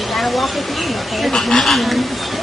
you gotta walk with me, okay?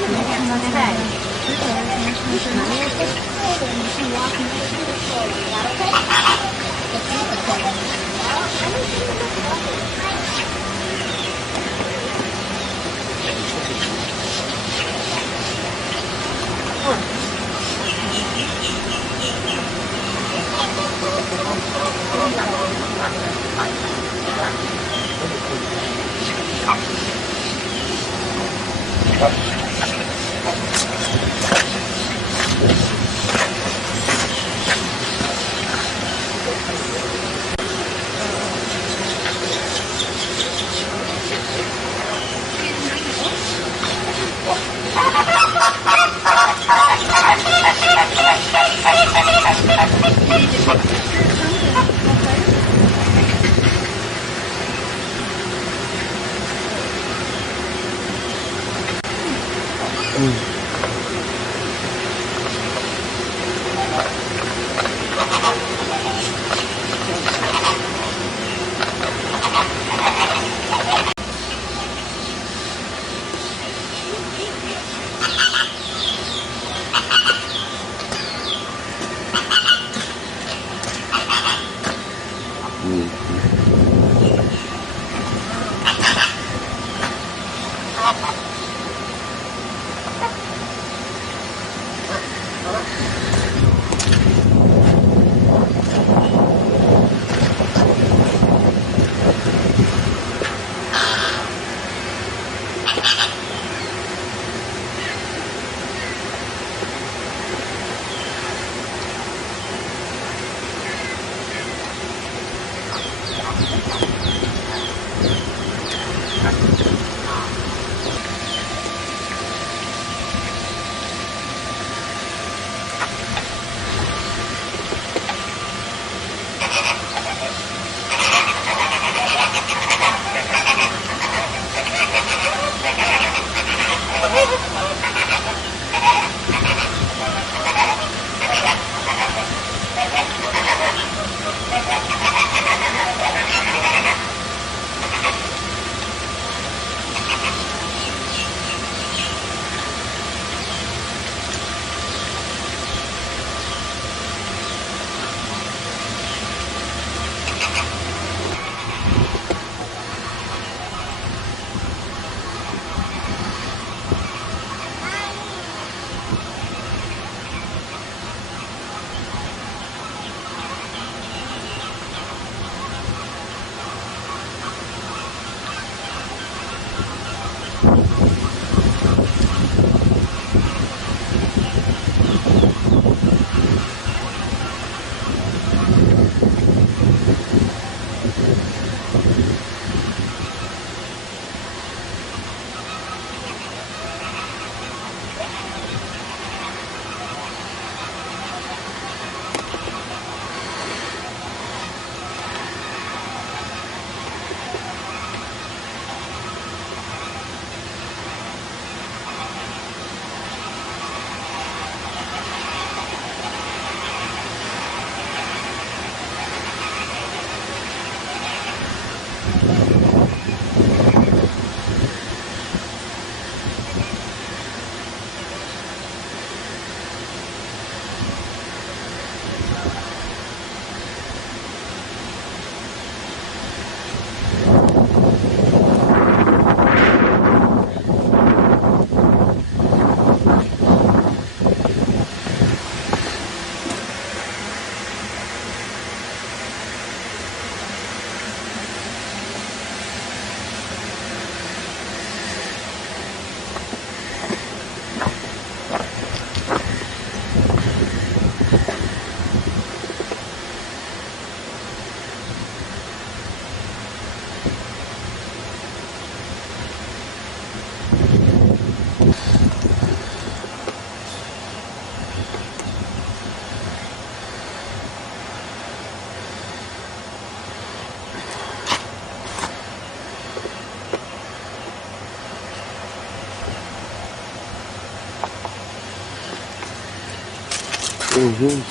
Uhum.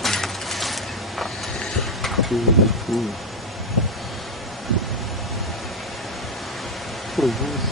Uhum.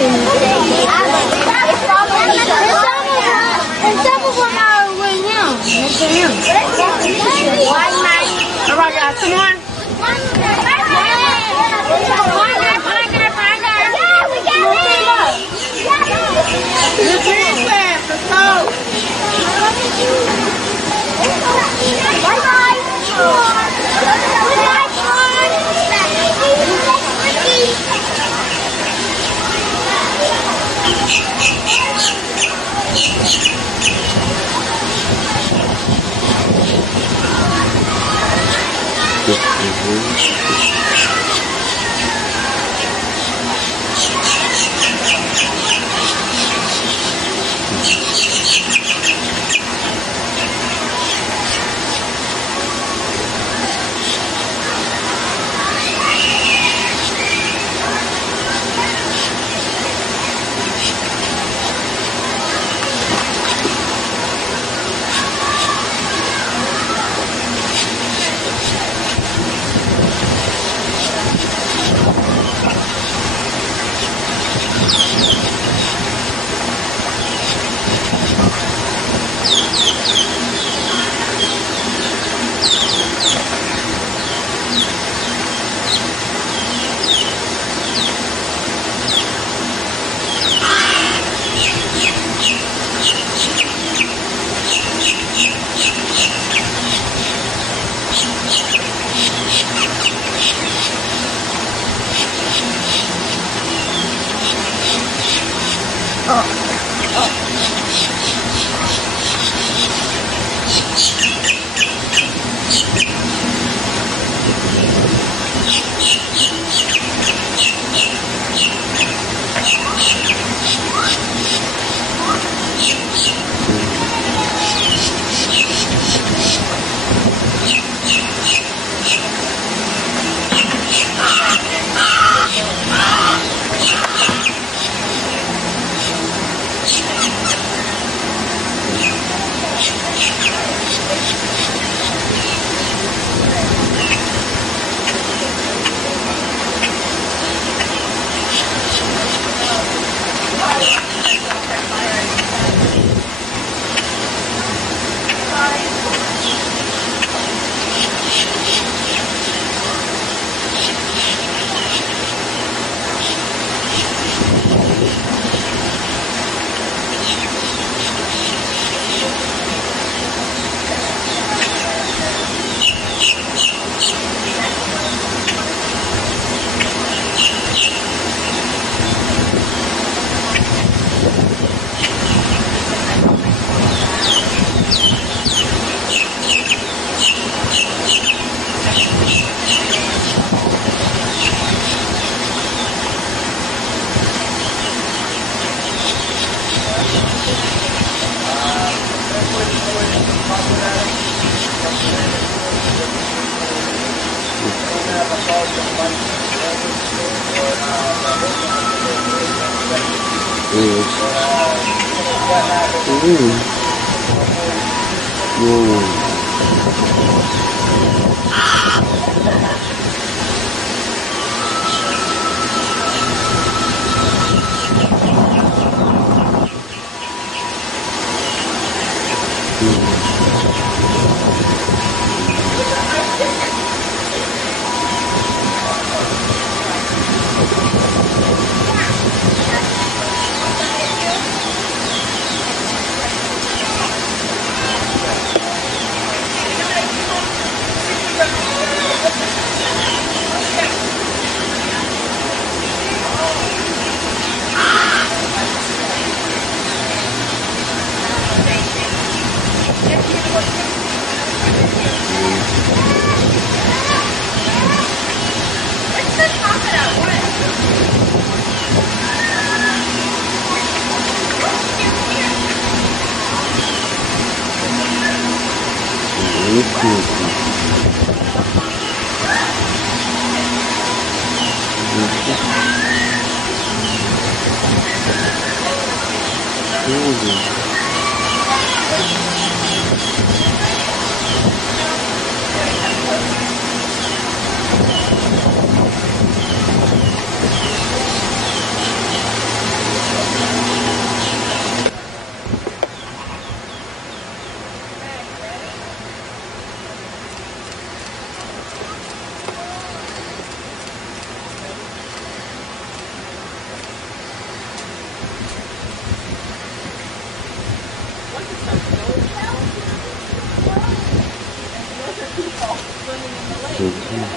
And some of them are with him. All right, guys, come on. Okay.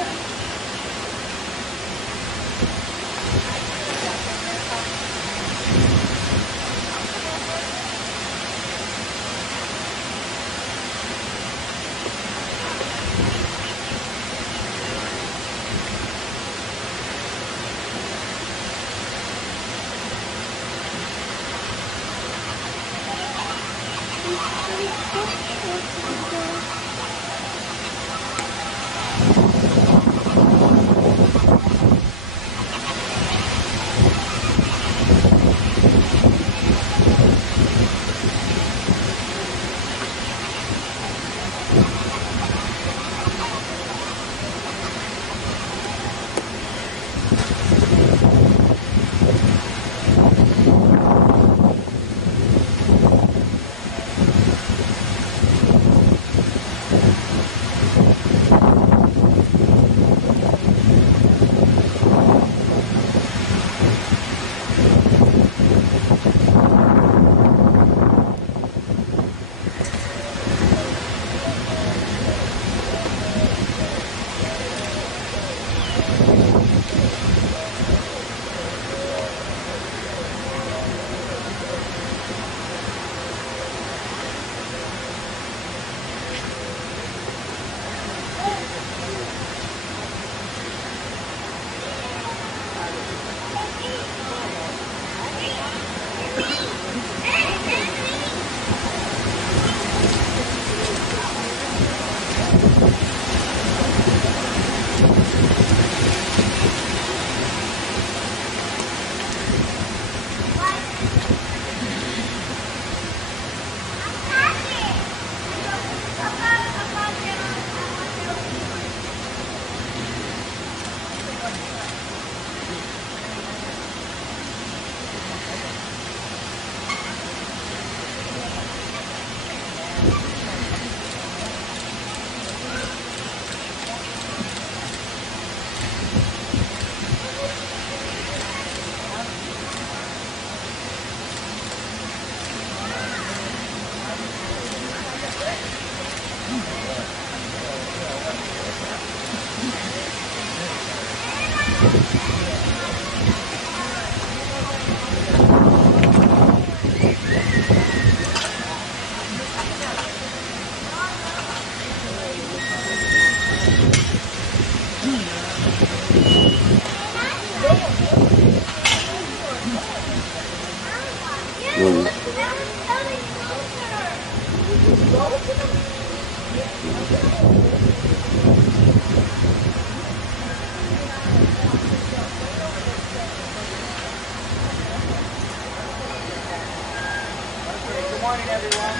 Good morning, everyone.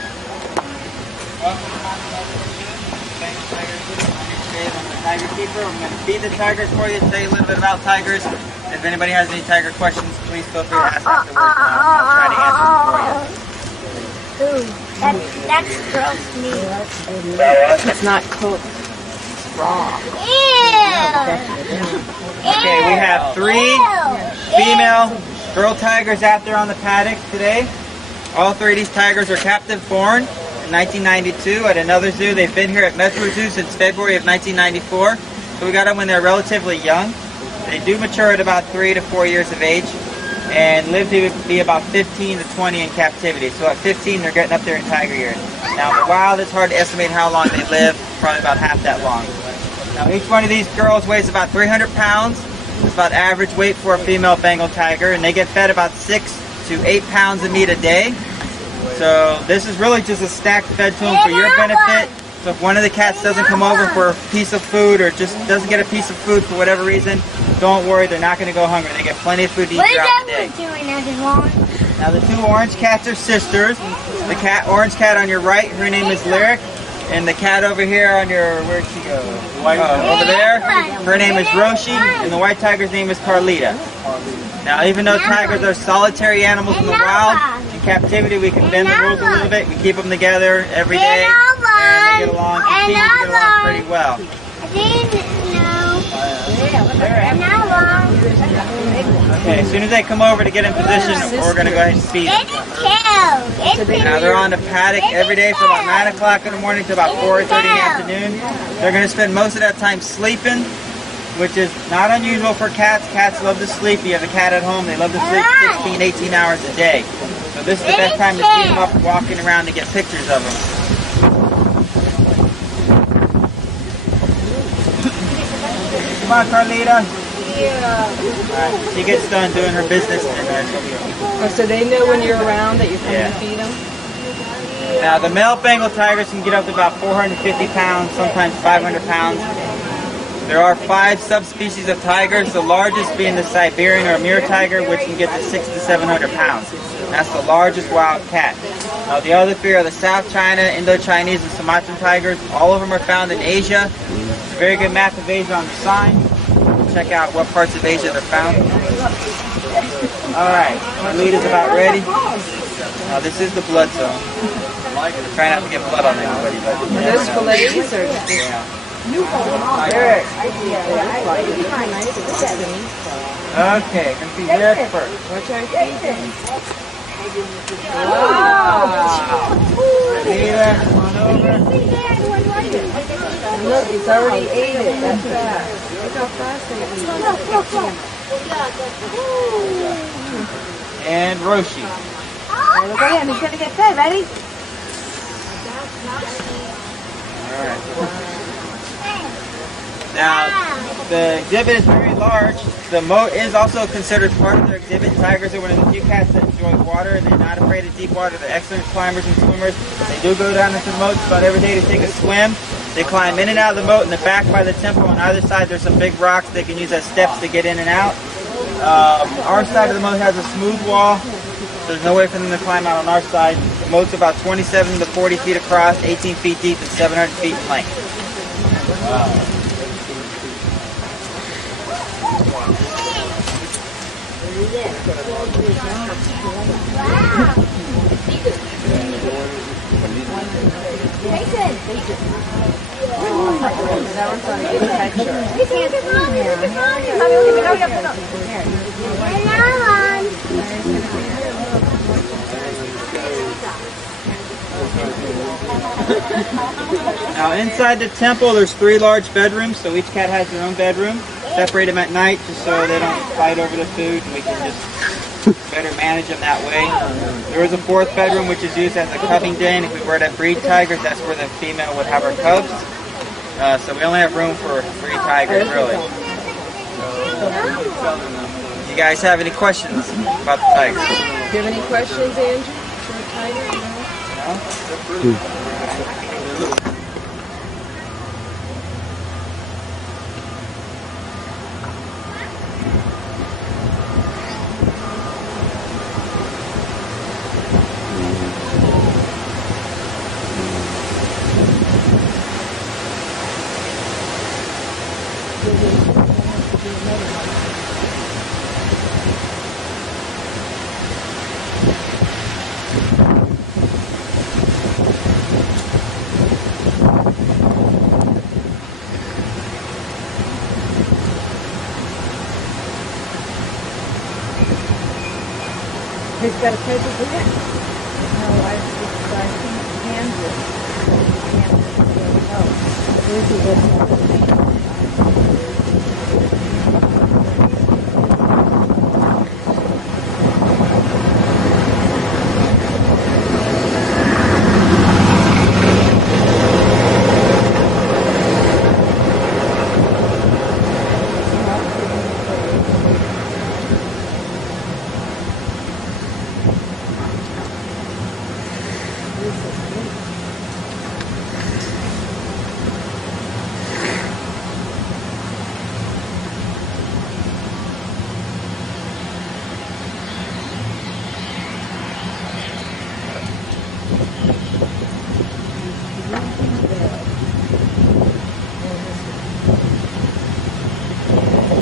Welcome to my Tiger Keeper. I'm the Tiger Keeper. I'm going to feed the tigers for you, tell you a little bit about tigers. If anybody has any tiger questions, please feel free to ask afterwards. I'll try to answer them for you. Ooh, that's gross meat. It's not cooked. It's raw. Okay, we have 3 female girl tigers out there on the paddock today. All 3 of these tigers are captive born in 1992 at another zoo. They've been here at Metro Zoo since February of 1994. So we got them when they're relatively young. They do mature at about 3 to 4 years of age and live to be about 15 to 20 in captivity. So at 15, they're getting up there in tiger years. Now in the wild, it's hard to estimate how long they live, probably about half that long. Now each one of these girls weighs about 300 pounds. It's about average weight for a female Bengal tiger, and they get fed about 6 to 8 pounds of meat a day. So this is really just a snack fed to them for your benefit. So if one of the cats doesn't come over for a piece of food or just doesn't get a piece of food for whatever reason, don't worry, they're not going to go hungry. They get plenty of food to eat throughout the day. Now the 2 orange cats are sisters. The orange cat on your right, her name is Lyric. And the cat over here on your, where'd she go? Over there, her name is Roshi. And the white tiger's name is Carlita. Now even though tigers are solitary animals in the wild, in captivity we can bend the rules a little bit. We keep them together every day. And they get along, continue to get along pretty well. I didn't know. Okay, as soon as they come over to get in position, we're going to go ahead and feed them. Now they're on the paddock every day from about 9 o'clock in the morning to about 4:30 in the afternoon. They're going to spend most of that time sleeping, which is not unusual for cats. Cats love to sleep. You have a cat at home, they love to sleep 16, 18 hours a day. So this is the best time to feed them up walking around to get pictures of them. Come on, Carlita. Alright, she gets done doing her business and she'll be okay. Oh, so they know when you're around that you're coming to feed them? Now the male Bengal tigers can get up to about 450 pounds, sometimes 500 pounds. There are 5 subspecies of tigers, the largest being the Siberian or Amur tiger, which can get to 600 to 700 pounds. That's the largest wild cat. Now the other 3 are the South China, Indo-Chinese, and Sumatran tigers. All of them are found in Asia. There's a very good map of Asia on the sign. Check out what parts of Asia they're found. Alright, our lead is about ready. Now this is the blood zone. Try not to get blood on anybody. But Are those fillets or? yeah. Eric. Okay, gonna be Eric first. What should I feed them? Anita, come on over. Look, it's already ate it. That's fast. Look how fast they eat. And Roshi. Look at him, he's gonna get fed. Ready? Alright. Now, the exhibit is very large. The moat is also considered part of their exhibit. Tigers are one of the few cats that enjoy water, and they're not afraid of deep water. They're excellent climbers and swimmers. They do go down into the moat about every day to take a swim. They climb in and out of the moat. In the back by the temple on either side, there's some big rocks they can use as steps to get in and out. Our side of the moat has a smooth wall, so there's no way for them to climb out on our side. The moat's about 27 to 40 feet across, 18 feet deep, and 700 feet in length. That one's on good texture. Now inside the temple there's 3 large bedrooms, so each cat has their own bedroom. Separate them at night just so they don't fight over the food, and we can just better manage them that way. There is a 4th bedroom which is used as a cubing den. If we were to breed tigers, that's where the female would have her cubs. So we only have room for 3 tigers really. You guys have any questions about the tigers? Do you have any questions, Andrew? For a tiger? No? He's got a paper for that. No, I can't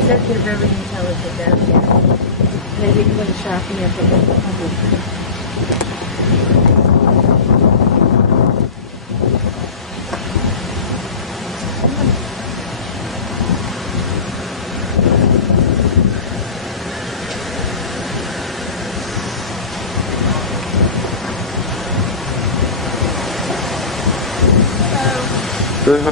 Except they're very intelligent down here. Maybe you want to sharpen your Say hi.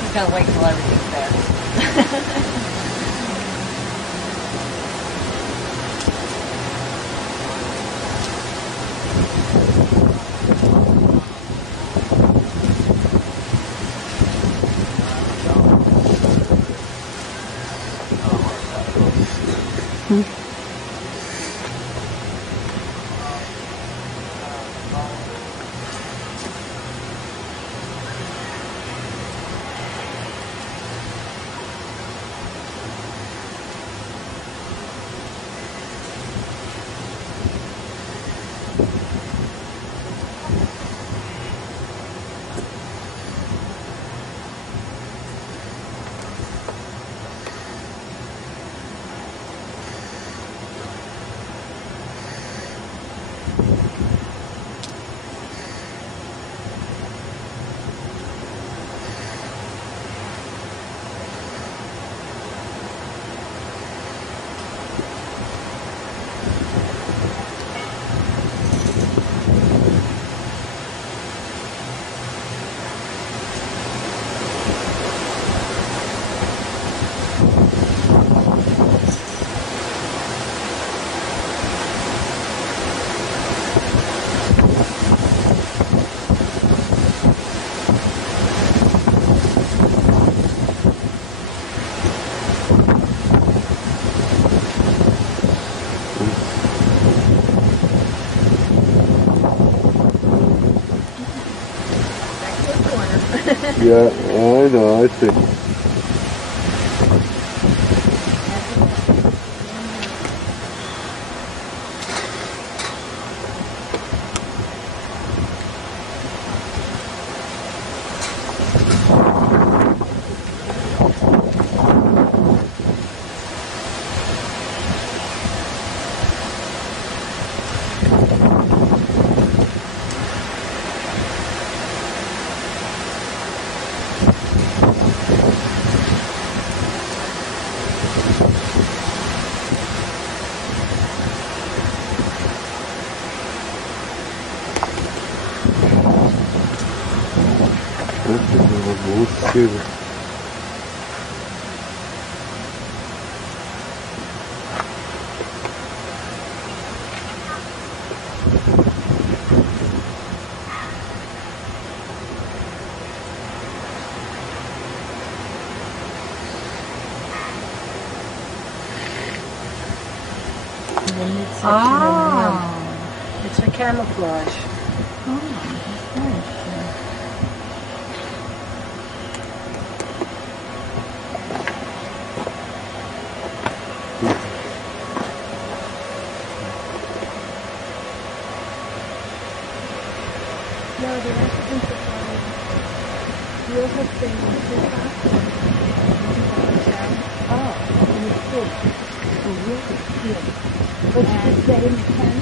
He's gonna wait till everything's there. Yeah, I know, I see. Muito It's a camouflage. No, the African safari. You also stay in the Piekarski. Oh, and it's good. Oh, really? Yeah. But you just get in the tent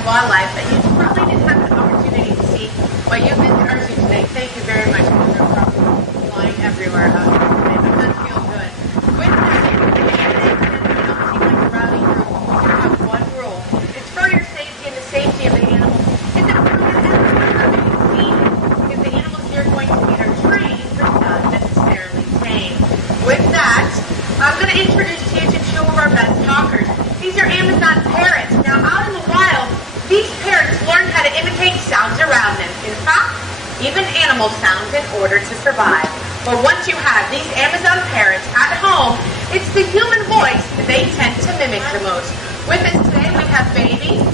and wildlife that you probably didn't have an opportunity to see, but you visited our zoo today. Thank you very much for your problem flying everywhere out here today. It does feel good. With that, you don't seem like a rowdy group. You have one rule. It's for your safety and the safety of the animals. It's important that everyone be seen because the animals you're going to meet are trained but not necessarily tame. With that, I'm going to introduce to you to two of our best talkers. These are Amazon parrots. Now, out in the wild, these parrots learn how to imitate sounds around them. In fact, even animal sounds in order to survive. But once you have these Amazon parrots at home, it's the human voice that they tend to mimic the most. With us today, we have Baby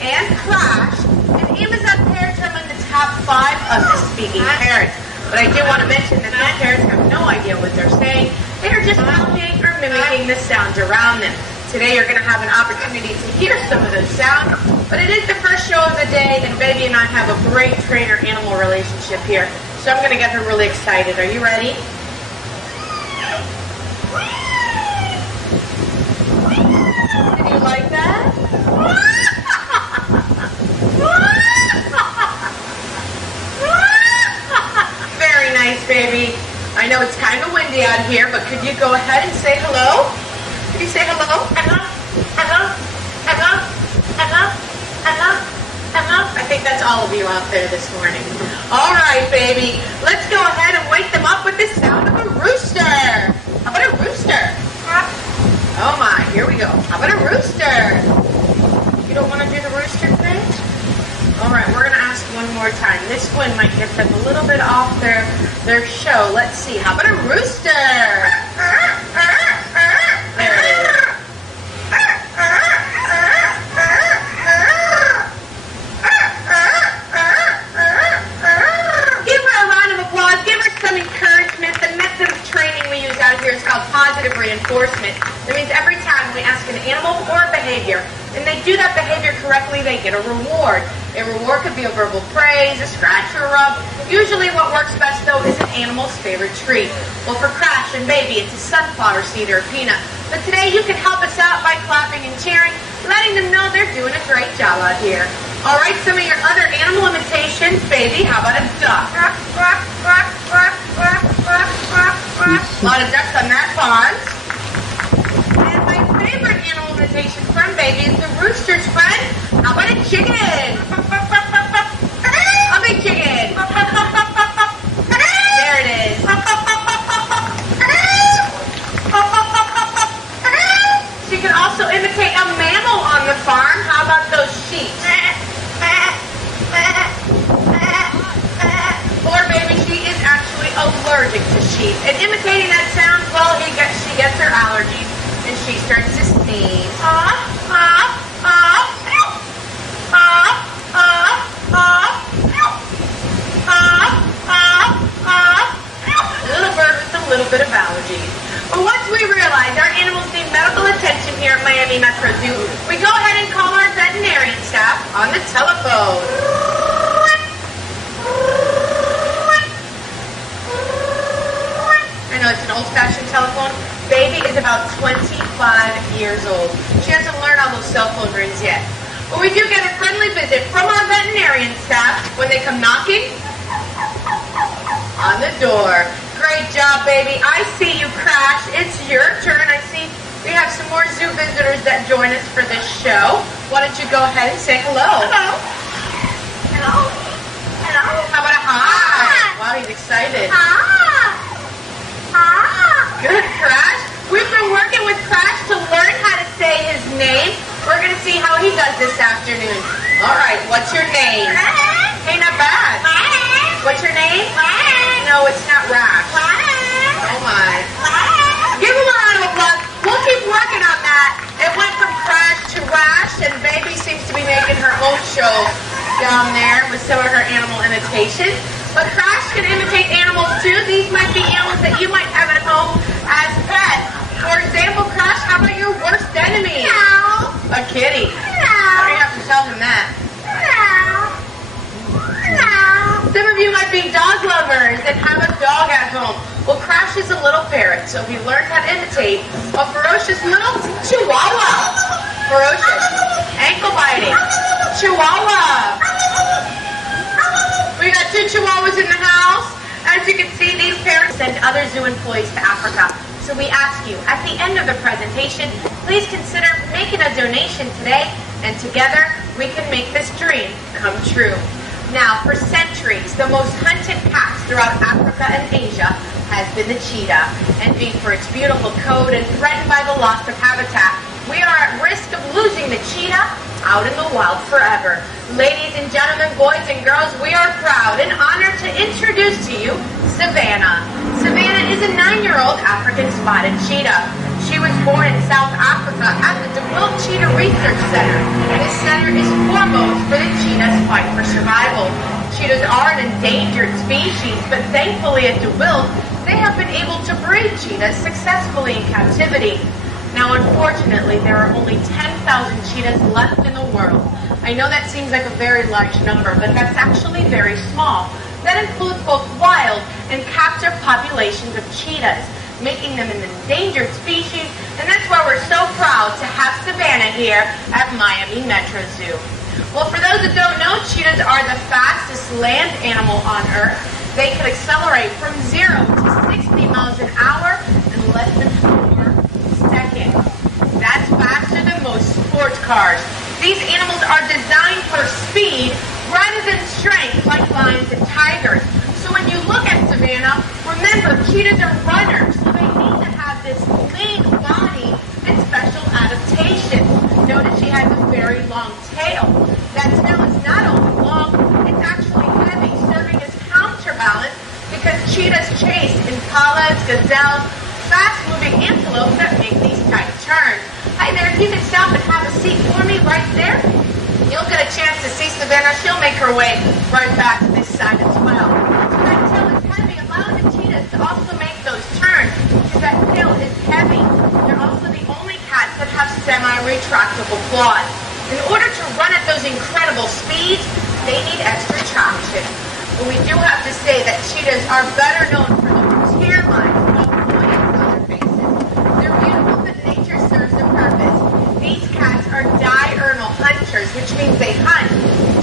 and Crash, and Amazon parrots are among the top 5 of the speaking parrots. But I do want to mention that these parrots have no idea what they're saying. They are just copying or mimicking the sounds around them. Today you're going to have an opportunity to hear some of those sounds, but it is the first show of the day, and Baby and I have a great trainer-animal relationship here, so I'm going to get her really excited. Are you ready? Did you like that? Very nice, Baby. I know it's kind of windy out here, but could you go ahead and say hello? Could you say hello? Hello? Hello? Hello? Hello? Hello? Hello? I think that's all of you out there this morning. All right, Baby. Let's go ahead and wake them up with the sound of a rooster. How about a rooster? Oh my, here we go. How about a rooster? You don't want to do the rooster thing? All right, we're going to ask one more time. This one might get them a little bit off their show. Let's see. How about a rooster? There it is. Give her a round of applause. Give her some encouragement. The method of training we use out here is called positive reinforcement. That means every time we ask an animal for a behavior, and they do that behavior correctly, they get a reward. A reward could be a verbal praise, a scratch, or a rub. Usually what works best, though, is an animal's favorite treat. Well, for Crash and Baby, it's a sunflower seed or a peanut. But today you can help us out by clapping and cheering, letting them know they're doing a great job out here. All right, some of your other animal imitations. Baby, how about a duck? A lot of ducks on that pond. And my favorite animal imitation from Baby is the rooster's friend. How about a chicken? A big chicken. There it is. She can also imitate a mammal on the farm. How about those sheep? Poor Baby, she is actually allergic to sheep. And imitating that sound, well, she gets her allergies and she starts to sneeze. Little bird with a little bit of allergies. But once we realize our animals need medical attention here at Miami Metro Zoo, we go ahead and call our veterinarian staff on the telephone. I know it's an old-fashioned telephone. Baby is about 25 years old. She hasn't learned all those cell phone rings yet. But we do get a friendly visit from our veterinarian staff when they come knocking on the door. Great job, Baby. I see you, Crash. It's your turn. I see we have some more zoo visitors that join us for this show. Why don't you go ahead and say hello? Hello. Hello. Hello. How about a hi? Wow, he's excited. Hi. Hi. Good, Crash. We've been working with Crash to learn how to say his name. We're going to see how he does this afternoon. All right, what's your name? Hey, not bad. What's your name? No, it's not Rash. Oh, my. Give him a round of applause. We'll keep working on that. It went from Crash to Rash, and Baby seems to be making her own show down there with some of her animal imitations. But Crash can imitate animals, too. These might be animals that you might have at home as pets. For example, Crash, how about your worst enemy? No. A kitty. No. Why do you have to tell him that? No. No. Some of you might be dog lovers and have a dog at home. Well, Crash is a little parrot, so he learned how to imitate a ferocious little chihuahua. Ferocious. Ankle biting. Chihuahua. We got 2 Chihuahuas in the house. As you can see, these parents send other zoo employees to Africa. So we ask you, at the end of the presentation, please consider making a donation today, and together we can make this dream come true. Now, for centuries, the most hunted cats throughout Africa and Asia has been the cheetah. Envied for its beautiful coat and threatened by the loss of habitat, we are at risk of losing the cheetah out in the wild forever. Ladies and gentlemen, boys and girls, we are proud and honored to introduce to you Savannah. Savannah is a 9-year-old African spotted cheetah. She was born in South Africa at the DeWilt Cheetah Research Center. This center is foremost for the cheetah's fight for survival. Cheetahs are an endangered species, but thankfully at DeWilt, they have been able to breed cheetahs successfully in captivity. Now, unfortunately, there are only 10,000 cheetahs left in the world. I know that seems like a very large number, but that's actually very small. That includes both wild and captive populations of cheetahs, making them an endangered species, and that's why we're so proud to have Savannah here at Miami Metro Zoo. Well, for those that don't know, cheetahs are the fastest land animal on Earth. They can accelerate from 0 to 60 miles an hour in less than 4 seconds. That's faster than most sports cars. These animals are designed for speed rather than strength like lions and tigers. So when you look at Savannah, remember, cheetahs are runners, so they need to have this lean body and special adaptations. Notice she has a very long tail. That tail is not only long, it's actually heavy, serving as counterbalance because cheetahs chase impalas, gazelles, fast-moving antelopes that make these tight turns. Hi there, if you could stop and have a seat for me right there. You'll get a chance to see Savannah. She'll make her way right back to this side as well. So that tail is heavy, allowing the cheetahs to also make those turns because that tail is heavy. They're also the only cats that have semi-retractable claws. In order to run at those incredible speeds, they need extra traction. But we do have to say that cheetahs are better known for those tear lines of points on their faces. They're beautiful, but nature serves a purpose. These cats are diurnal hunters, which means they hunt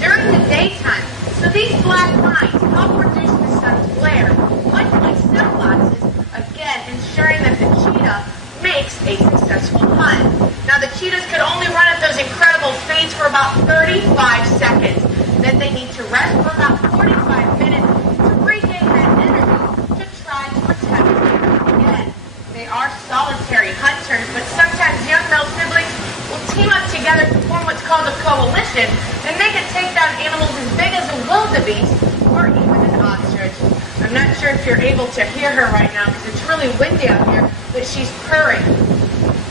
during the daytime. So these black lines help reduce the sun's glare, much like sunglasses, again ensuring that the cheetah makes a successful hunt. Now the cheetahs could only run at those incredible speeds for about 35 seconds. Then they need to rest for about 45 minutes to regain that energy to try to attempt it again. They are solitary hunters, but sometimes young male siblings will team up together to form what's called a coalition, and they can take down animals as big as a wildebeest or even an ostrich. I'm not sure if you're able to hear her right now because it's really windy out here, but she's purring.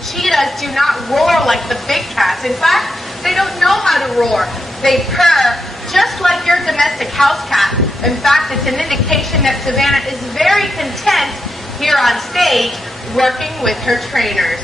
Cheetahs do not roar like the big cats. In fact, they don't know how to roar. They purr just like your domestic house cat. In fact, it's an indication that Savannah is very content here on stage working with her trainers.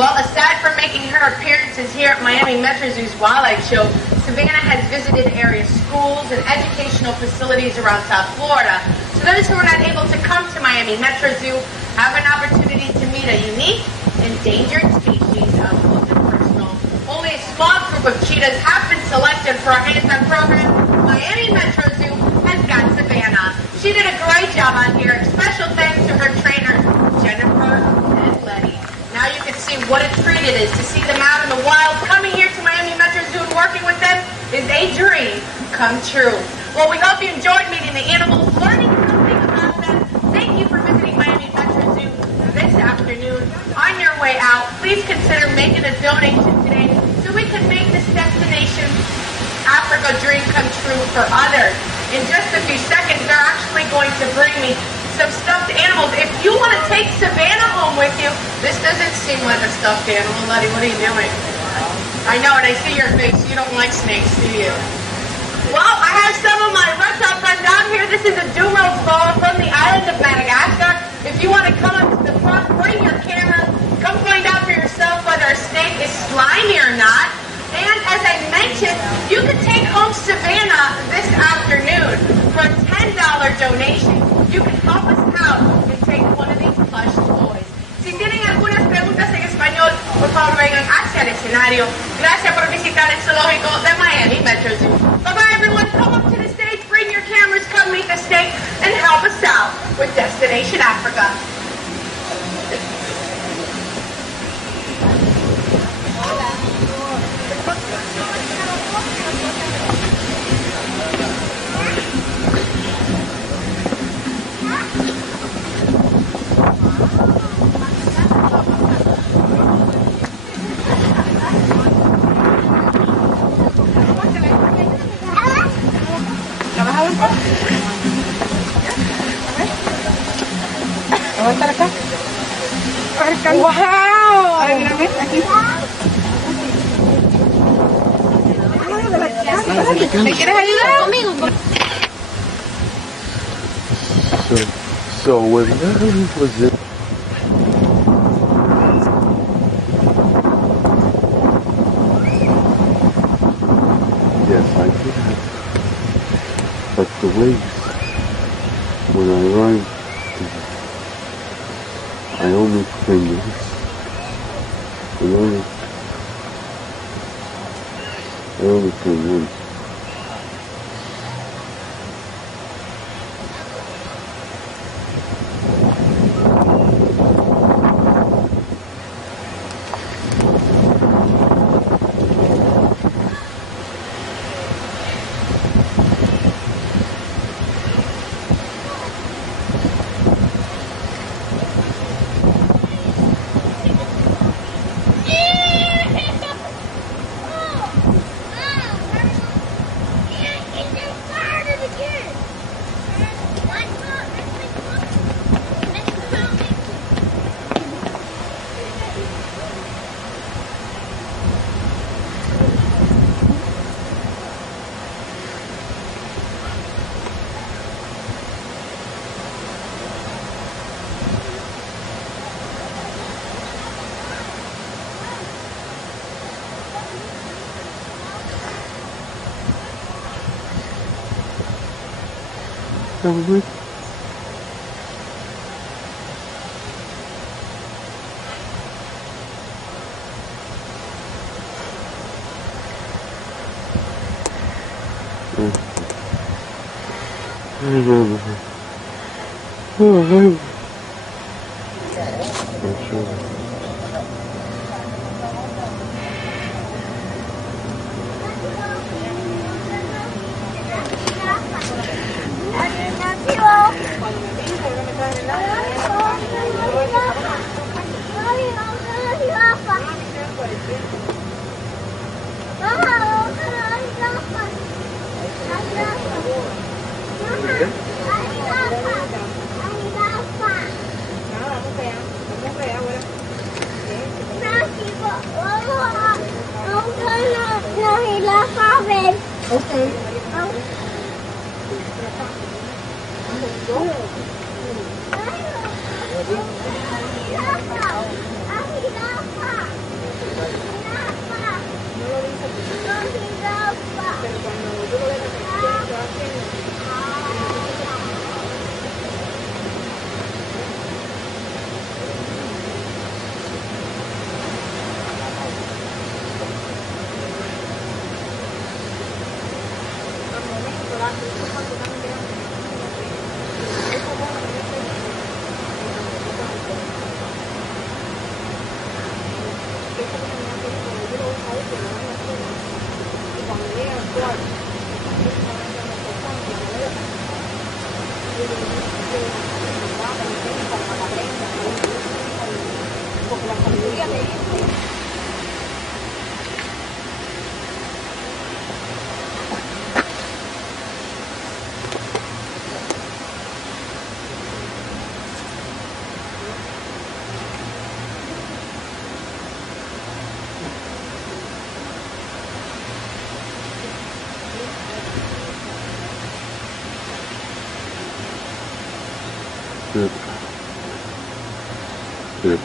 Well, aside from making her appearances here at Miami Metro Zoo's Wildlife Show, Savannah has visited area schools and educational facilities around South Florida. So those who are not able to come to Miami Metro Zoo have an opportunity to meet a unique, endangered species up close and personal. Only a small group of cheetahs have been selected for our hands-on program. Miami Metro Zoo has got Savannah. She did a great job on here. Special thanks to her trainers, Jennifer and Letty. Now you can see what a treat it is to see them out in the wild. Coming here to Miami Metro Zoo and working with them is a dream come true. Well, we hope you enjoyed meeting the animals, learning something about them. Thank you for visiting Miami Metro Zoo this afternoon. On your way out, please consider making a donation today so we can make this destination Africa dream come true for others. In just a few seconds, they're actually going to bring me some stuffed animals. If you want to take Savannah home with you, this doesn't seem like a stuffed animal. Letty, what are you doing? I know, and I see your face. You don't like snakes, do you? Well, I have some of my reptile friends down here. This is a Dumer's boa from the island of Madagascar. If you want to come up to the front, bring your camera. Come find out for yourself whether a snake is slimy or not. And as I mentioned, you can take home Savannah this afternoon for a $10 donation. You can help us out and take one of these plush toys. Si tienen algunas preguntas en español, por favor vengan hacia el escenario. Gracias por visitar el zoológico de Miami Metro Zoo. Bye-bye, everyone. Come up to the stage, bring your cameras, come meet the snake, and help us out with Destination Africa. ¡Wow! ¿Me quieres ayudar conmigo? So was it? Yes, I did have. But the waves, when I arrived, I only came this. I only came once. Probably. Good. Good.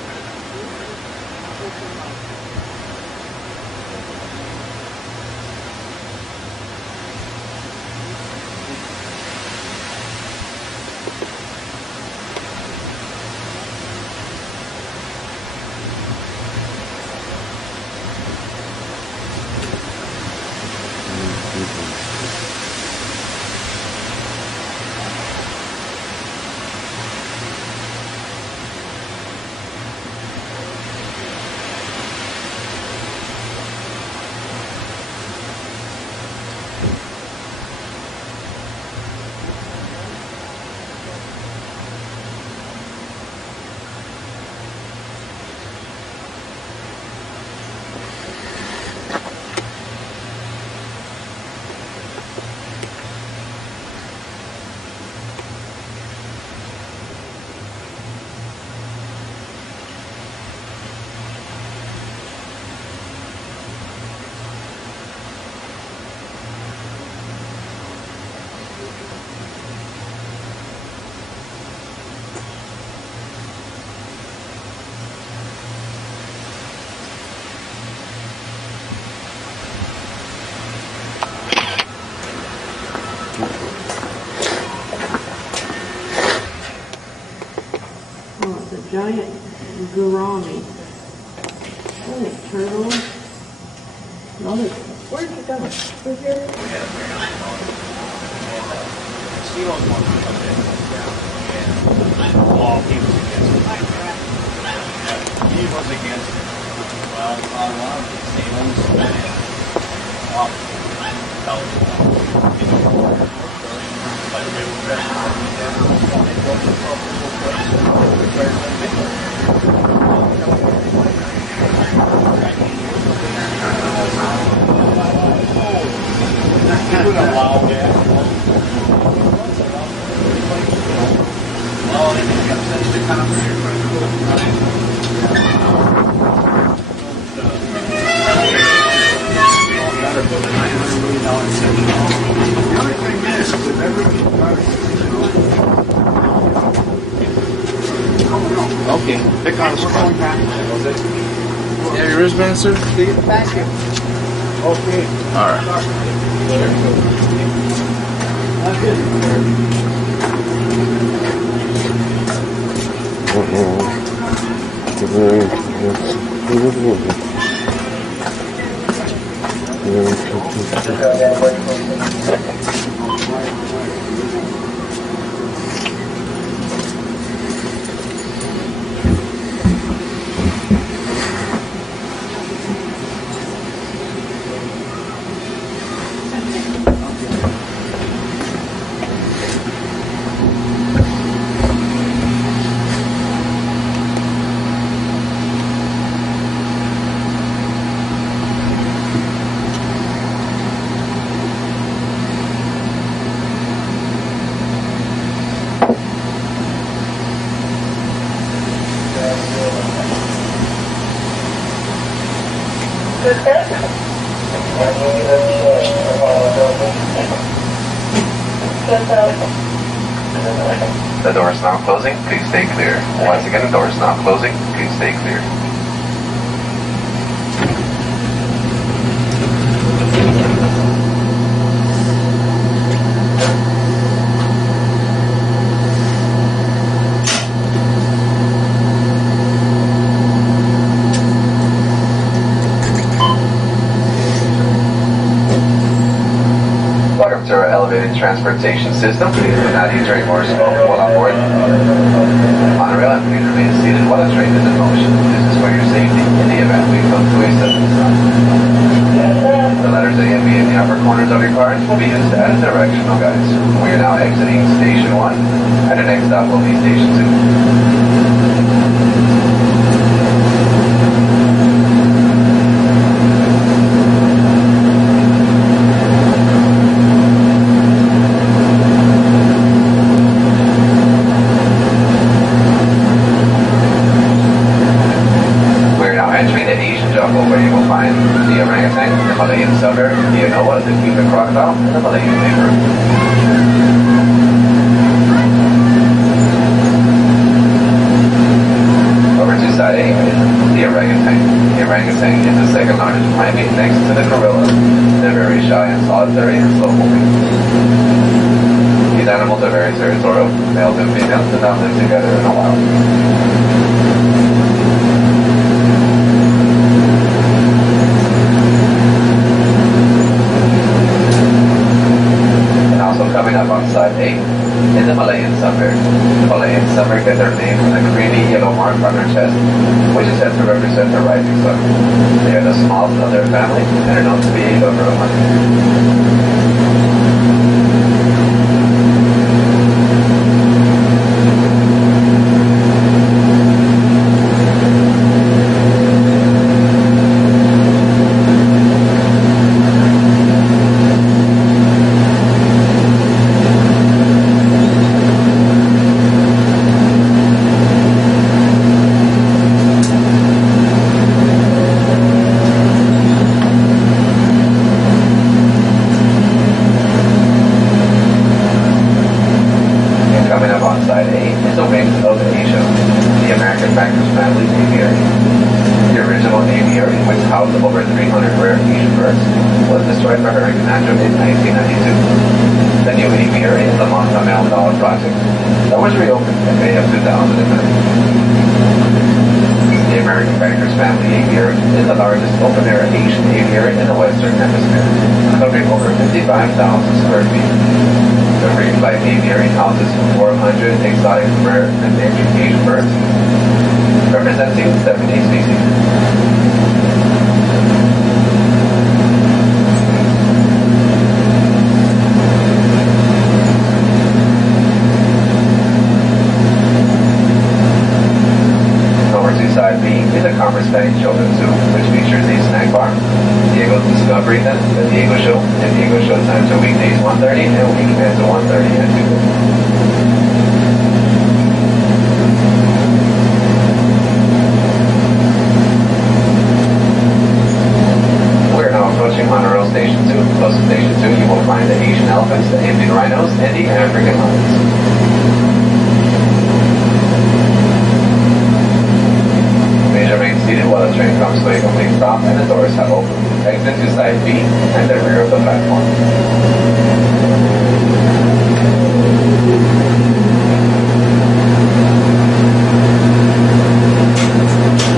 Oh, it's a giant gourami. Giant turtle. Where'd you go? Where's your... Well, he was against it. He was against it. Well, a lot of these things, but they were ready to allow that. Well, they kept sending the cops here for the only thing is, with everything okay, pick on the spot. Yeah, your wristband, sir? Thank you. Okay. All right. The door is now closing. Please stay clear. Once again, the door is now closing. Please stay clear. Welcome to our elevated transportation system. Please do not eat, drink, or smoke while on board. Monorail and please remain seated while the train is in motion. This is for your safety in the event we come to a sudden stop. The letters A and B in the upper corners of your cars will be used as directional guides. We are now exiting Station 1, and the next stop will be Station 2. Where you will find the orangutan, the Malayan sucker, the Anoa, the Cuban crocodile, and the Malayan neighbor. Over to side A is the orangutan. The orangutan is the second largest primate next to the gorilla. They're very shy and solitary and slow moving. These animals are very territorial. Males and females do not live together in the wild. Coming up on side A is the Malayan sunbird. The Malayan sunbird gets their name from the creamy yellow mark on their chest, which is said to represent the rising sun. They are the smallest of their family and are known to be over 100. The American Bankers family aviary. The original aviary, which housed over 300 rare Asian birds, was destroyed by Hurricane Menachem in 1992. The new aviary is a multi-million-dollar project that was reopened in May of 2009. The American Bankers Family Aviary is the largest open-air Asian aviary in the Western Hemisphere, covering over 55,000 square feet. The Free Flight Aviary houses 400 exotic, rare, and endangered Asian birds, representing 70 species. Side B is a Commerce Bank Children's Zoo, which features a snack bar, Diego's Discovery Den, the Diego Show, and Diego Showtime to weekdays 1:30 and weekends 1:30 and 2. We're now approaching Monorail Station 2. Close to Station 2, you will find the Asian elephants, the Indian rhinos, and the African lions. Remain seated while the train comes to a complete stop and the doors have opened. Exit to side B and the rear of the platform.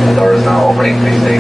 The door is now opening. Please stay.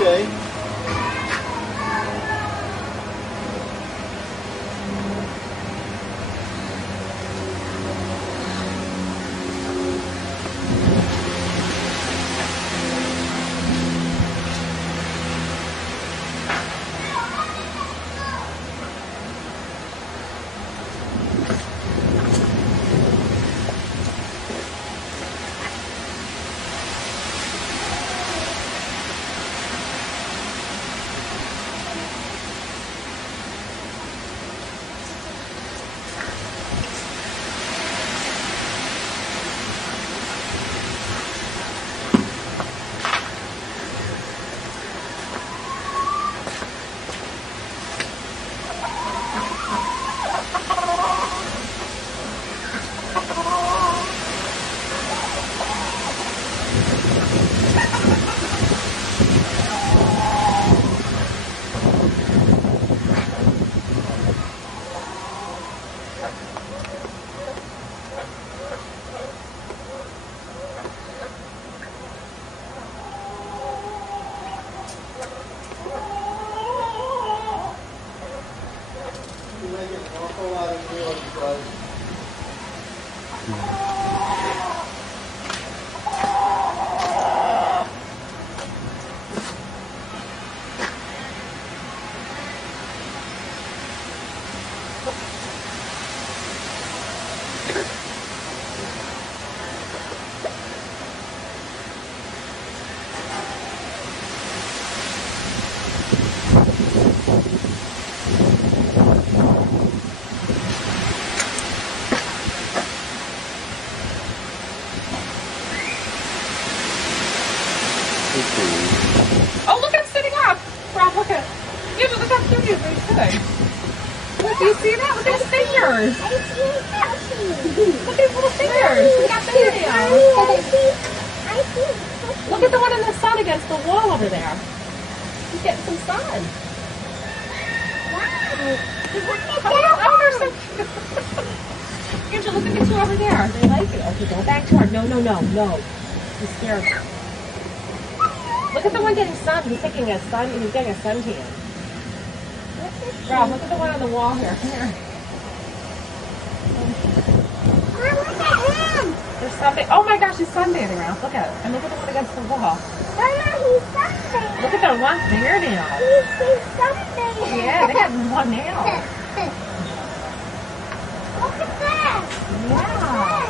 Okay. Do you see that? Look at his fingers. Look at his little fingers. He got fingernails. Look at the one in the sun against the wall over there. He's getting some sun. Oh, they're so cute. Angela, look at the two over there. They like it. Okay, go back to her. No. He's scared. Look at the one getting sun. He's taking a sun. He's getting a suntan. Rob, look at the one on the wall here. Come here. Look at him. There's something. Oh my gosh, he's sunbathing, Ralph. Look at it. And look at the one against the wall. He's sunbathing. Look at their long fingernails. He's sunbathing. Yeah, they got long nails. Look at that. Yeah.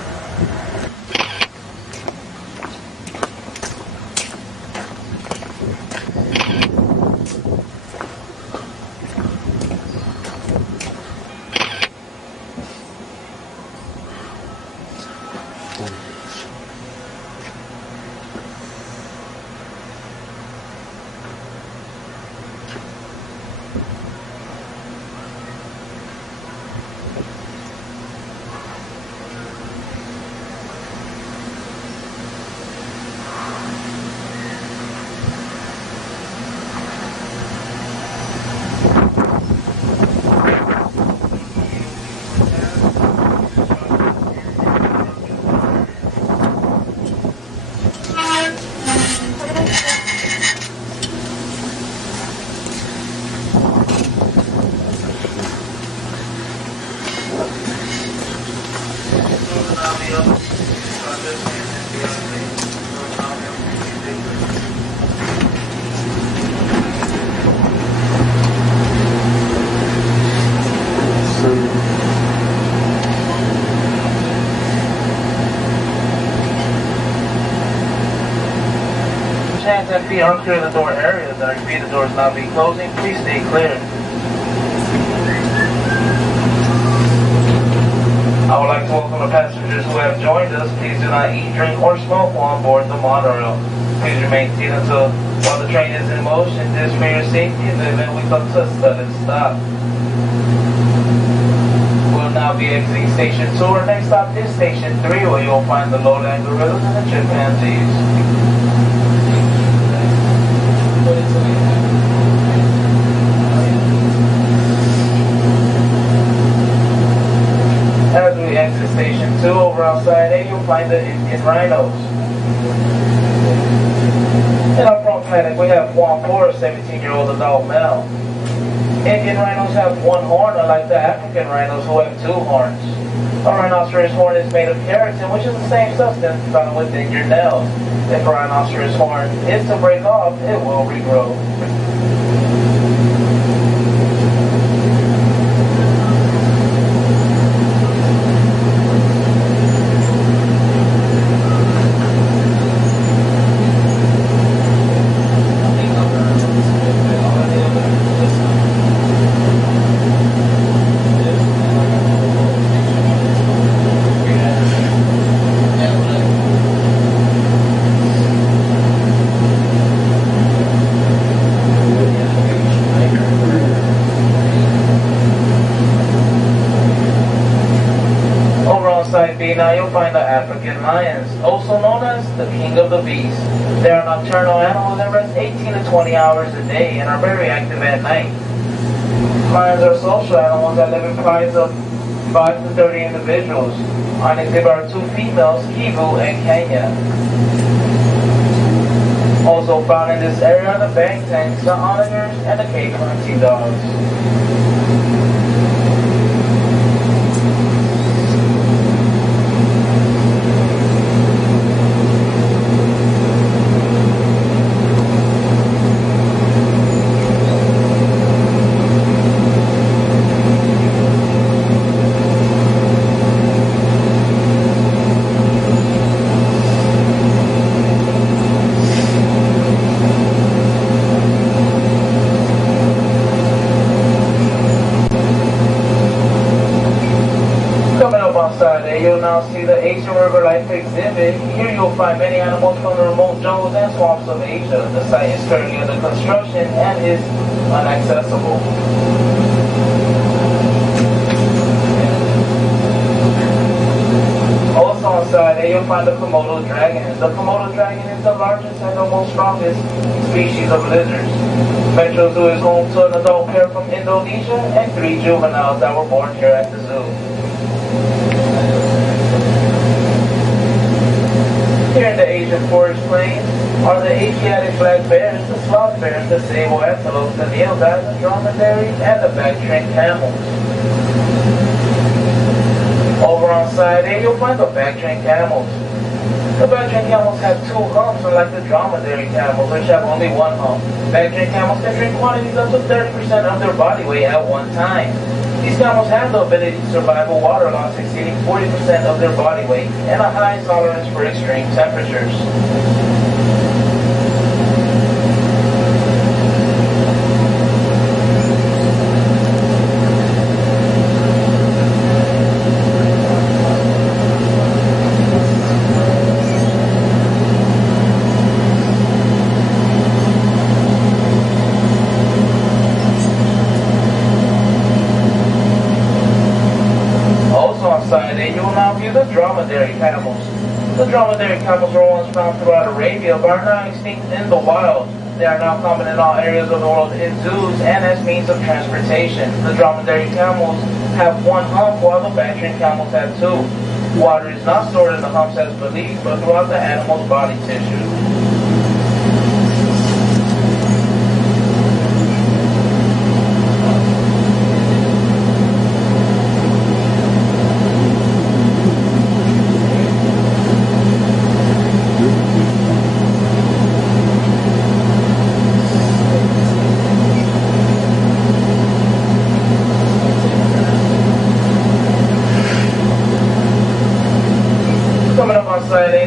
Chance at be unclear the door areas. I repeat, the doors not be closing. Please stay clear. I would like to welcome the passengers who have joined us. Please do not eat, drink, or smoke while on board the monorail. Please remain seated until while the train is in motion. This for your safety in the event we come to a sudden stop. We'll now be exiting station 2. Our next stop is station 3, where you'll find the lowland gorillas and the chimpanzees. As we exit station 2, over outside A, you'll find the Indian rhinos. In our front paddock, we have one poor 17-year-old adult male. Indian rhinos have one horn, unlike the African rhinos who have two horns. A rhinoceros horn is made of keratin, which is the same substance found within your nails. If a rhinoceros horn is to break off, it will regrow. Now you'll find the African lions, also known as the king of the beasts. They are nocturnal animals that rest 18 to 20 hours a day and are very active at night. Lions are social animals that live in prides of 5 to 30 individuals. On exhibit are two females, Kivu and Kenya. Also found in this area are the bangtangs, the onagers, and the Cape hunting dogs. You'll now see the Asian River Life exhibit. Here you'll find many animals from the remote jungles and swamps of Asia. The site is currently under construction and is inaccessible. find the Komodo dragon. The Komodo dragon is the largest and the most strongest species of lizards. Metro Zoo is home to an adult pair from Indonesia and 3 juveniles that were born here at the zoo. Here in the Asian forest plains are the Asiatic black bears, the sloth bears, the sable antelopes, the nilbats, the dromedaries, and the back-trained camels. Over on side A, you'll find the back-trained camels. The back-trained camels have 2 humps, unlike the dromedary camels, which have only 1 hump. Back-trained camels can drink quantities up to 30% of their body weight at one time. These camels have the ability to survive a water loss exceeding 40% of their body weight and a high tolerance for extreme temperatures. The dromedary camels. The dromedary camels were once found throughout Arabia but are now extinct in the wild. They are now common in all areas of the world in zoos and as means of transportation. The dromedary camels have 1 hump while the back-trained camels have 2. Water is not stored in the humps as believed but throughout the animal's body tissue.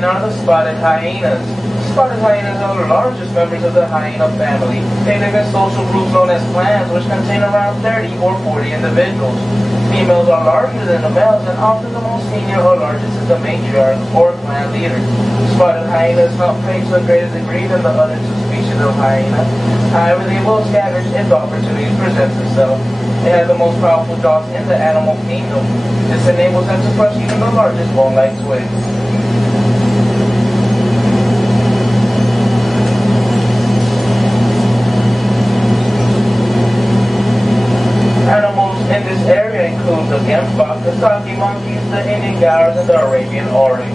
Are the spotted hyenas. Spotted hyenas are the largest members of the hyena family. They live in social groups known as clans, which contain around 30 or 40 individuals. Females are larger than the males, and often the most senior or largest is the matriarch or clan leader. Spotted hyenas hunt prey to a greater degree than the other 2 species of hyena. However, they will scavenge if the opportunity presents itself. They have the most powerful jaws in the animal kingdom. This enables them to crush even the largest bone-like twigs. Animals in this area include the gemsbok, the saki monkeys, the Indian gaurs, and the Arabian oryx.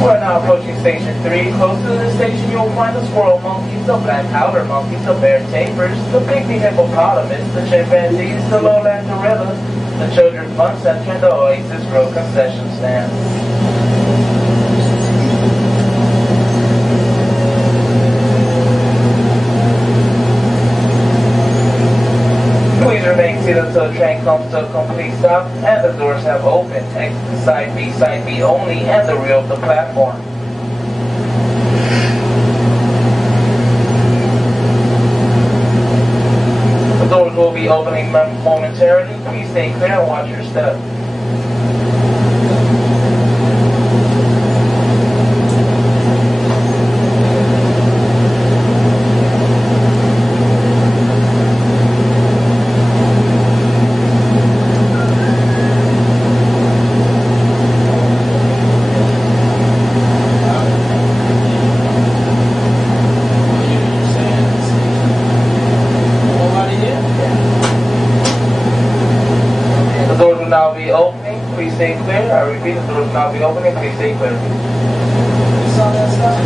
We're now approaching Station 3. Close to this station, you'll find the squirrel monkeys, the black howler monkeys, the bear tapirs, the pygmy hippopotamus, the chimpanzees, the lowland gorillas, the children's fun center, and the Oasis Grill concession stand. Please remain seated until the train comes to a complete stop and the doors have opened. Exit side B only, and the rear of the platform. The doors will be opening momentarily. Please stay clear and watch your step. Now be opening, please stay clear. I repeat, the doors will now be opening, please stay clear. You saw that stuff?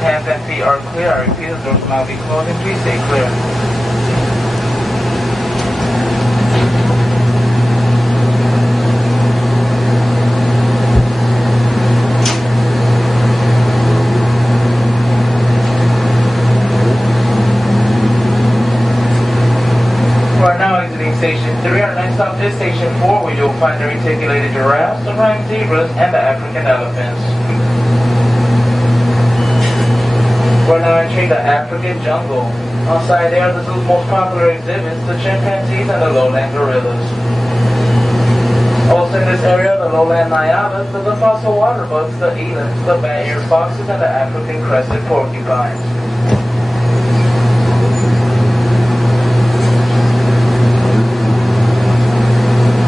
Hands and feet are clear. I repeat, the doors will now be closing, please stay clear. Station 3. Our next stop is Station 4, where you'll find the reticulated giraffes, the prime zebras, and the African elephants. We're now entering entering the African jungle. Outside there are the zoo's most popular exhibits, the chimpanzees and the lowland gorillas. Also in this area, the lowland nyamas, the fossil water bugs, the elands, the bat-eared foxes, and the African crested porcupines.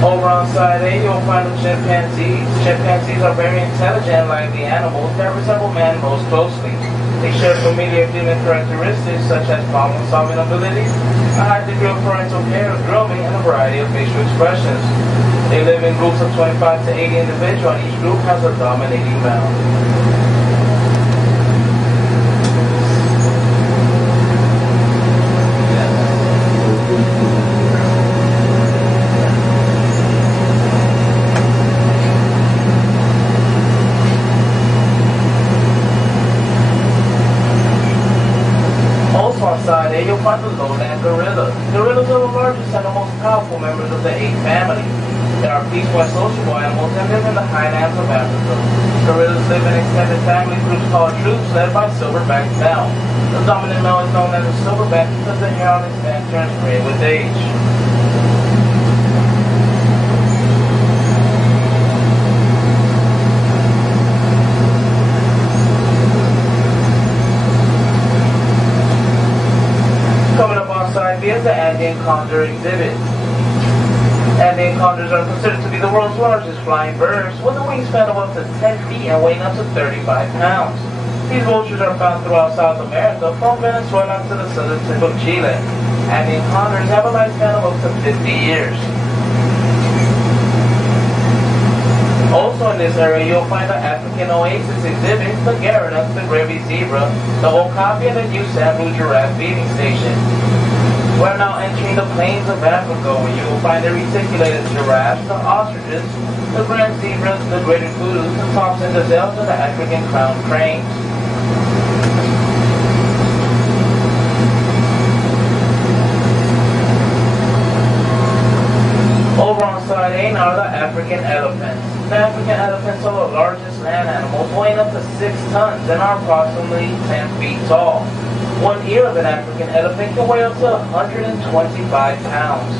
Over on side A, you'll find the chimpanzees. Chimpanzees are very intelligent and lively animals that resemble man most closely. They share familiar human characteristics such as problem-solving abilities, a high degree of parental care, grooming, and a variety of facial expressions. They live in groups of 25 to 80 individuals, and each group has a dominating male. Side A, you'll find the lowland gorilla. Gorillas are the largest and the most powerful members of the ape family. They are peaceful and sociable animals and live in the highlands of Africa. Gorillas live in extended family groups called troops led by silverback male. The dominant male is known as a silverback because the hair on his neck turns gray with age. Side B is the Andean condor exhibit. Andean condors are considered to be the world's largest flying birds, with a wingspan of up to 10 feet and weighing up to 35 pounds. These vultures are found throughout South America, from Venezuela to the southern tip of Chile. Andean condors have a lifespan of up to 50 years. Also in this area, you'll find the African oasis exhibit, the Guaranas, the Gravy zebra, the Okapi, and the New Sambu giraffe feeding station. We're now entering the plains of Africa, where you will find the reticulated giraffes, the ostriches, the grand zebras, the greater kudus, the Thompson gazelles, and the African crowned cranes. Over on side A are the African elephants. The African elephants are the largest land animals, weighing up to 6 tons and are approximately 10 feet tall. One ear of an African elephant can weigh up to 125 pounds.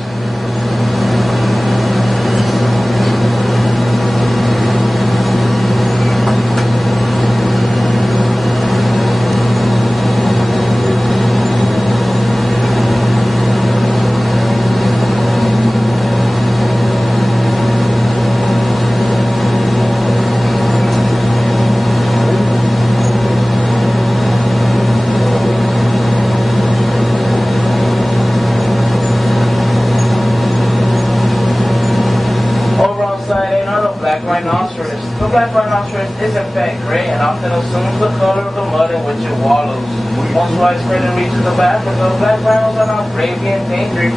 Black rhinoceros. The black rhinoceros is in fact gray and often assumes the color of the mud in which it wallows. Once widespread in regions of Africa, black rhinos are now gravely endangered,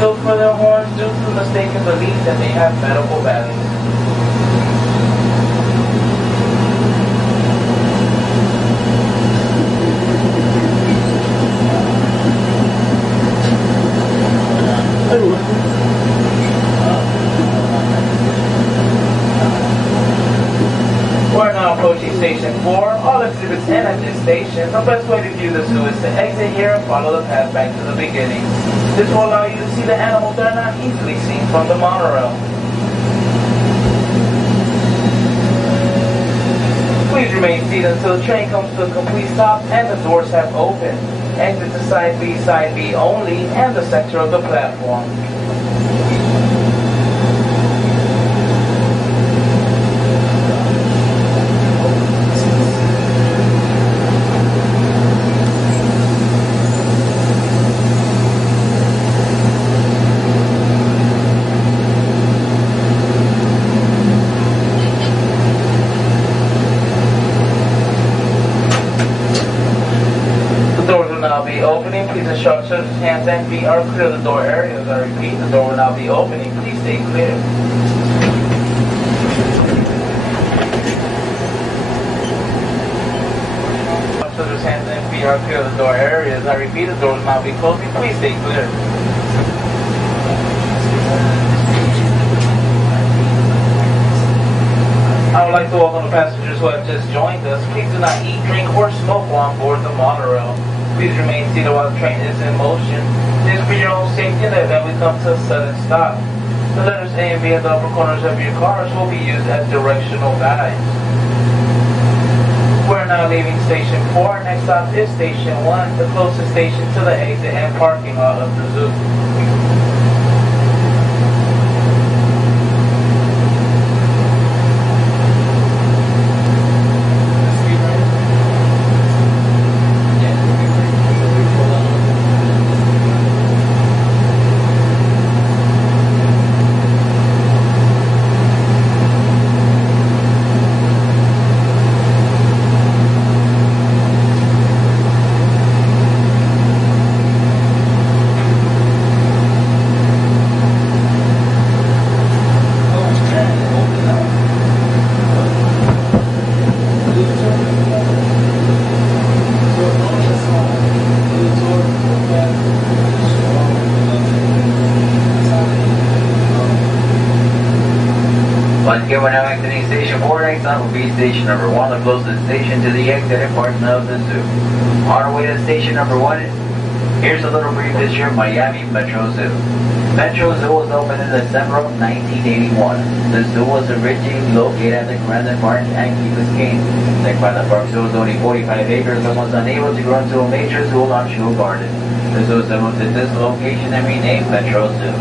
killed for their horns due to the mistaken belief that they have medical value. We're now approaching Station 4. All exhibits end at this station. The best way to view the zoo is to exit here and follow the path back to the beginning. This will allow you to see the animals that are not easily seen from the monorail. Please remain seated until the train comes to a complete stop and the doors have opened. Exit to side B only, and the center of the platform. Be opening. Please ensure surface hands and feet are clear of the door areas. I repeat, the door will now be opening. Please stay clear. Surface hands and feet are clear of the door areas. I repeat, the door will now be closing. Please stay clear. I would like to welcome the passengers who have just joined us. Please do not eat, drink, or smoke while on board the monorail. Please remain seated while the train is in motion. It is for your own safety in the event we come to a sudden stop. The letters A and B in the upper corners of your cars will be used as directional guides. We're now leaving Station 4. Next stop is Station 1, the closest station to the exit and parking lot of the zoo. Once again, we're now exiting Station 4. Next stop will be Station number 1, the closest station to the exit and parking of the zoo. On our way to Station number 1, here's a little brief history of Miami Metro Zoo. Metro Zoo was opened in December of 1981. The zoo was originally located at the Grand Park and Key Biscayne. The Grand Park Zoo was only 45 acres and was unable to grow into a major zoological garden. The zoo was moved to this location and renamed Metro Zoo.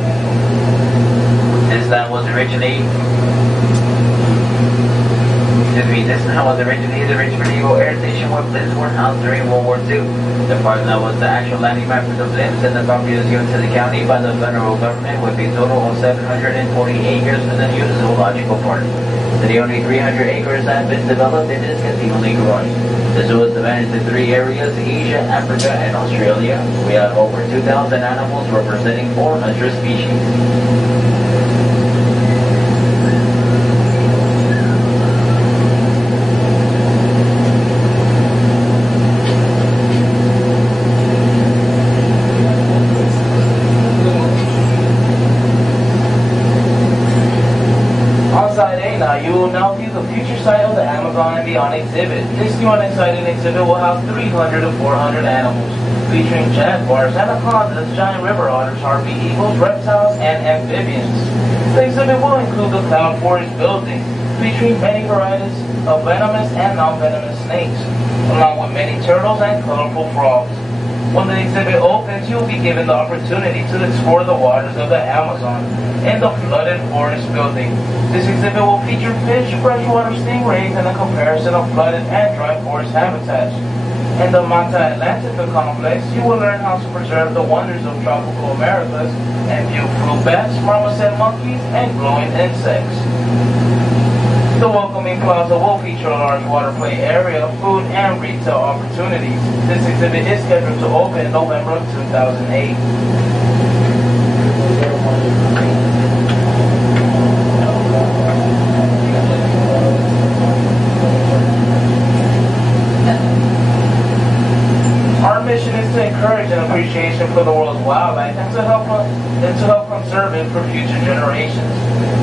This land was originally the Richmond Eagle Air Station where planes were housed during World War II. The park now was the actual landing map for the planes, and the property was given to the county by the federal government with a total of 740 acres for the new zoological park. Today only 300 acres have been developed and is continually growing. The zoo is divided into 3 areas: Asia, Africa, and Australia. We have over 2,000 animals representing 400 species. You will now view the future site of the Amazon and Beyond exhibit. This new and exciting exhibit will house 300 to 400 animals, featuring jaguars, anacondas, giant river otters, harpy eagles, reptiles, and amphibians. The exhibit will include the Cloud Forest building, featuring many varieties of venomous and non-venomous snakes, along with many turtles and colorful frogs. When the exhibit opens, you will be given the opportunity to explore the waters of the Amazon in the flooded forest building. This exhibit will feature fish, freshwater stingrays, and a comparison of flooded and dry forest habitats. In the Manta Atlantica complex, you will learn how to preserve the wonders of tropical Americas and view fruit bats, marmoset monkeys, and glowing insects. The welcoming plaza will feature a large water play area, food, and retail opportunities. This exhibit is scheduled to open in November of 2008. Our mission is to encourage an appreciation for the world's wildlife and to help conserve it for future generations.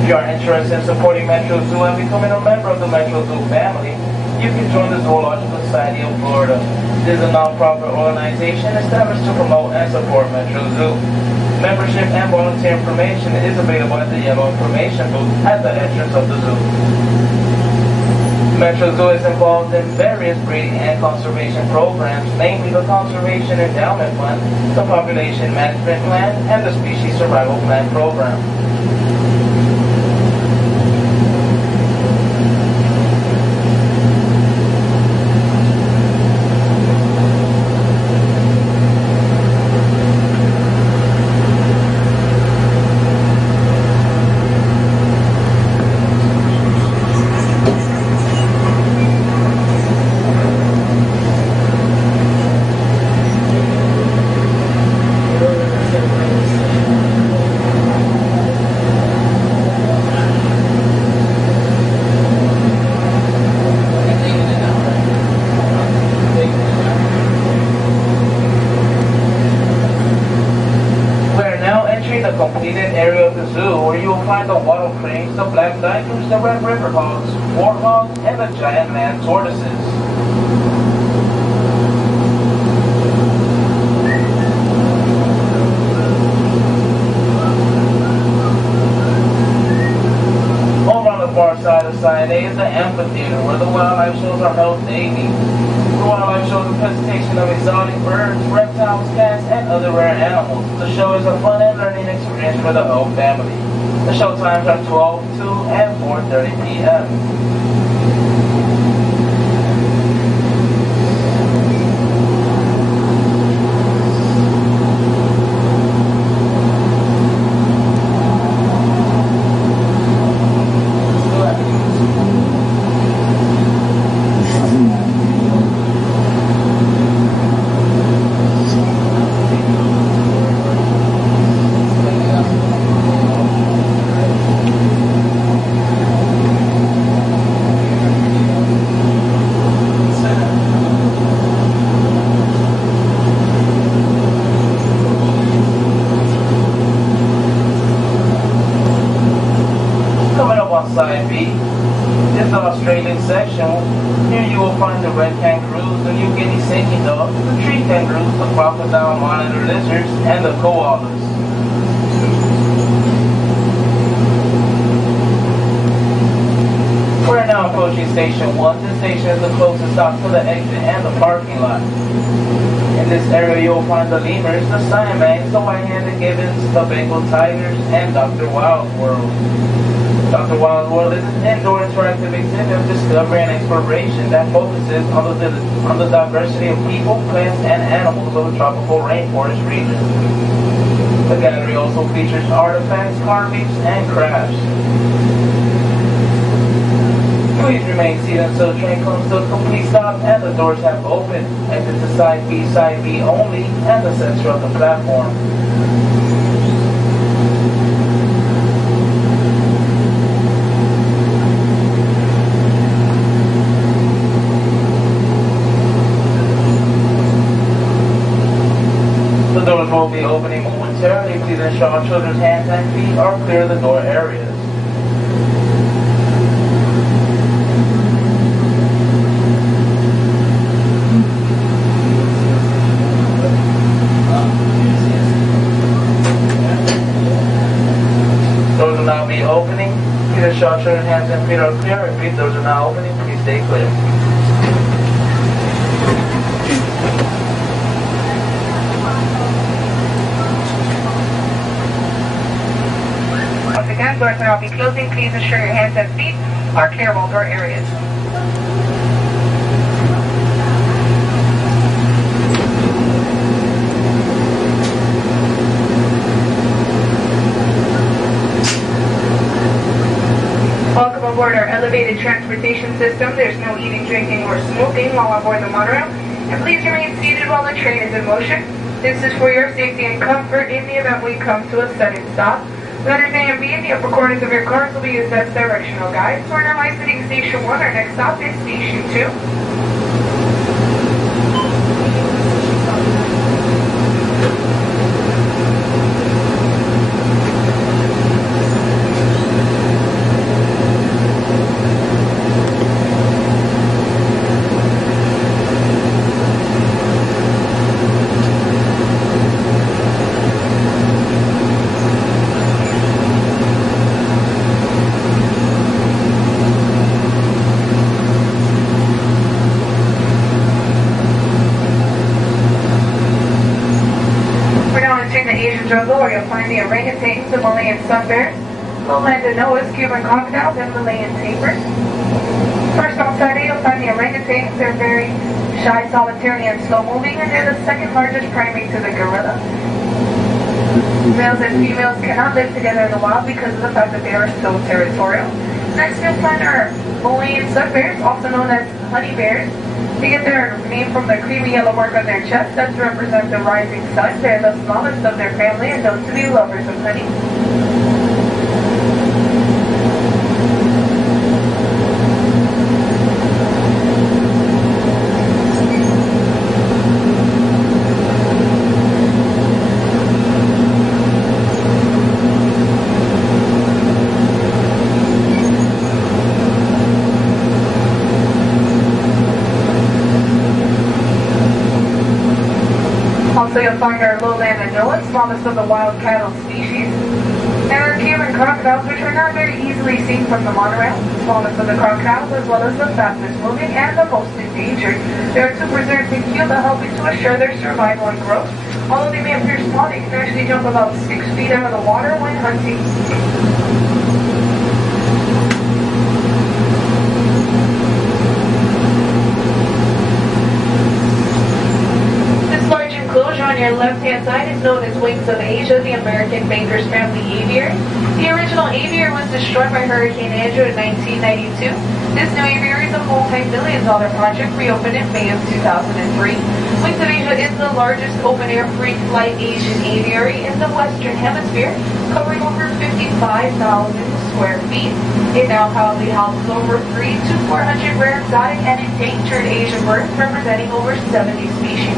If you are interested in supporting Metro Zoo and becoming a member of the Metro Zoo family, you can join the Zoological Society of Florida. It is a non-profit organization established to promote and support Metro Zoo. Membership and volunteer information is available at the yellow information booth at the entrance of the zoo. Metro Zoo is involved in various breeding and conservation programs, namely the Conservation Endowment Fund, the Population Management Plan, and the Species Survival Plan program. The black diapers, the red river hogs, warthogs, and the giant land tortoises. Feeder, where the wildlife shows are held daily. The wildlife shows a presentation of exotic birds, reptiles, cats, and other rare animals. The show is a fun and learning experience for the whole family. The show times are 12, 2, and 4:30 p.m. Side B is the Australian section. Here you will find the red kangaroos, the New Guinea sinking dogs, the tree kangaroos, the crocodile monitor lizards, and the koalas. We're now approaching Station 1. This station is the closest stop to the exit and the parking lot. In this area you'll find the lemurs, the siamangs, the white-handed gibbons, the Bengal tigers, and Dr. Wild's World. Dr. Wild's World is an indoor interactive exhibit of discovery and exploration that focuses on the diversity of people, plants, and animals of the tropical rainforest region. The gallery also features artifacts, carvings, and crafts. Please remain seated until the train comes to a complete stop and the doors have opened. Exit to side B only, and the center of the platform. The doors will be opening momentarily. Please ensure all children's hands and feet are clear of the door areas. Doors will now be opening. Please ensure all children's hands and feet are clear. Repeat, doors are now opening. Please stay clear. Again, doors will now be closing. Please ensure your hands and feet are clear of all door areas. Welcome aboard our elevated transportation system. There's no eating, drinking, or smoking while aboard the monorail. And please remain seated while the train is in motion. This is for your safety and comfort in the event we come to a sudden stop. Letters A and B in the upper corners of your cars will be used as directional guides. We're now exiting Station 1. Our next stop is Station 2. Jungle, where you'll find the orangutans, Himalayan sun bears, lowland Anoas, Cuban crocodiles, and Malayan tapirs. First on side A, you'll find the orangutans. They're very shy, solitary, and slow-moving, and they're the second largest primate to the gorilla. Males and females cannot live together in the wild because of the fact that they are so territorial. Next, you'll find our Himalayan sun bears, also known as honey bears. They get their name from the creamy yellow mark on their chest. That's to represent the rising sun. They're the smallest of their family and known to be lovers of honey. Also, you'll find our lowland Anoa, smallest of the wild cattle species. There are Cuban crocodiles, which are not very easily seen from the monorail. The smallest of the crocodiles, as well as the fastest moving and the most endangered. There are two preserved in Cuba, helping to assure their survival and growth. Although they may appear small, they can actually jump about 6 feet out of the water when hunting. On your left-hand side is known as Wings of Asia, the American Baker's family aviary. The original aviary was destroyed by Hurricane Andrew in 1992. This new aviary is a multi-billion-dollar project reopened in May of 2003. Wings of Asia is the largest open-air free-flight Asian aviary in the Western Hemisphere, covering over 55,000 square feet. It now proudly houses over 300 to 400 rare exotic and endangered Asian birds, representing over 70 species.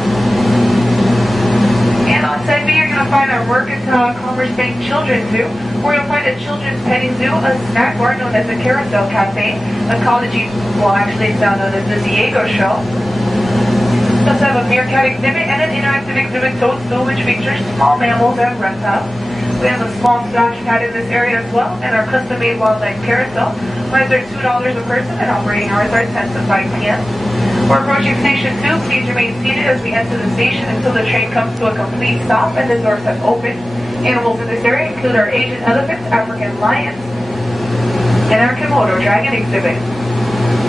And on site B, you're going to find our Mercantile Commerce Bank Children's Zoo, where you'll find a children's petting zoo, a snack bar known as the Carousel Cafe, a college, well actually it's now known as the Diego Show. We also have a meerkat exhibit and an interactive exhibit toadstool, which features small mammals and reptiles. We have a small splash pad in this area as well, and our custom-made wildlife carousel. Rides are $2 a person, and operating hours are 10 to 5 p.m. We're approaching Station 2. Please remain seated as we enter the station until the train comes to a complete stop and the doors have opened. Animals in this area include our Asian elephants, African lions, and our Komodo dragon exhibit.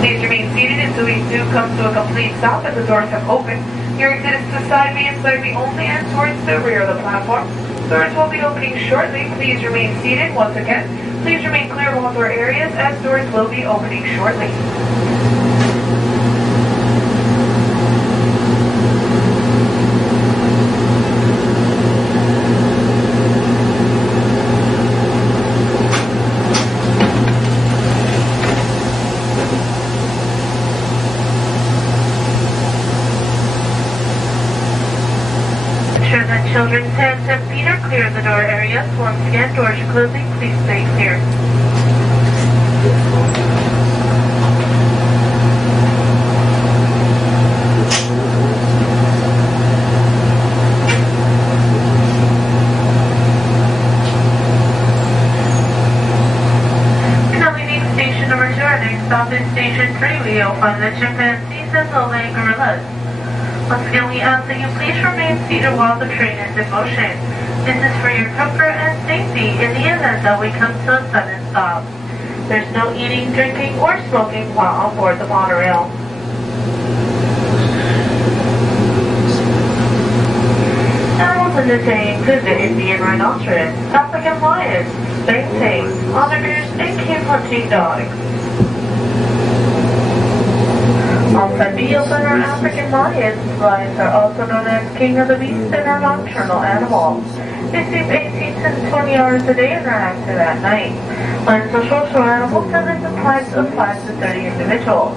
Please remain seated until we do come to a complete stop and the doors have opened. Your exit is to side B and side B only and towards the rear of the platform. Doors will be opening shortly. Please remain seated. Once again, please remain clear of all door areas as doors will be opening shortly. Children's hands and feet are clear of the door areas. Once again, doors are closing. Please stay clear. Now leaving station number 2, our next stop is station 3. We will find the chimpanzees and the land gorillas. Once again, we ask that you please remain seated while the train is in motion. This is for your comfort and safety in the event that we come to a sudden stop. There's no eating, drinking, or smoking while on board the monorail. Animals in this area include the Indian rhinoceros, African lions, orangs, onagers, and cave hunting dogs. On B, you'll find our African lions. Lions are also known as king of the beasts and are nocturnal animals. They sleep 18 to 20 hours a day and are active at night. Lions are social animals and live in tribes of 5 to 30 individuals.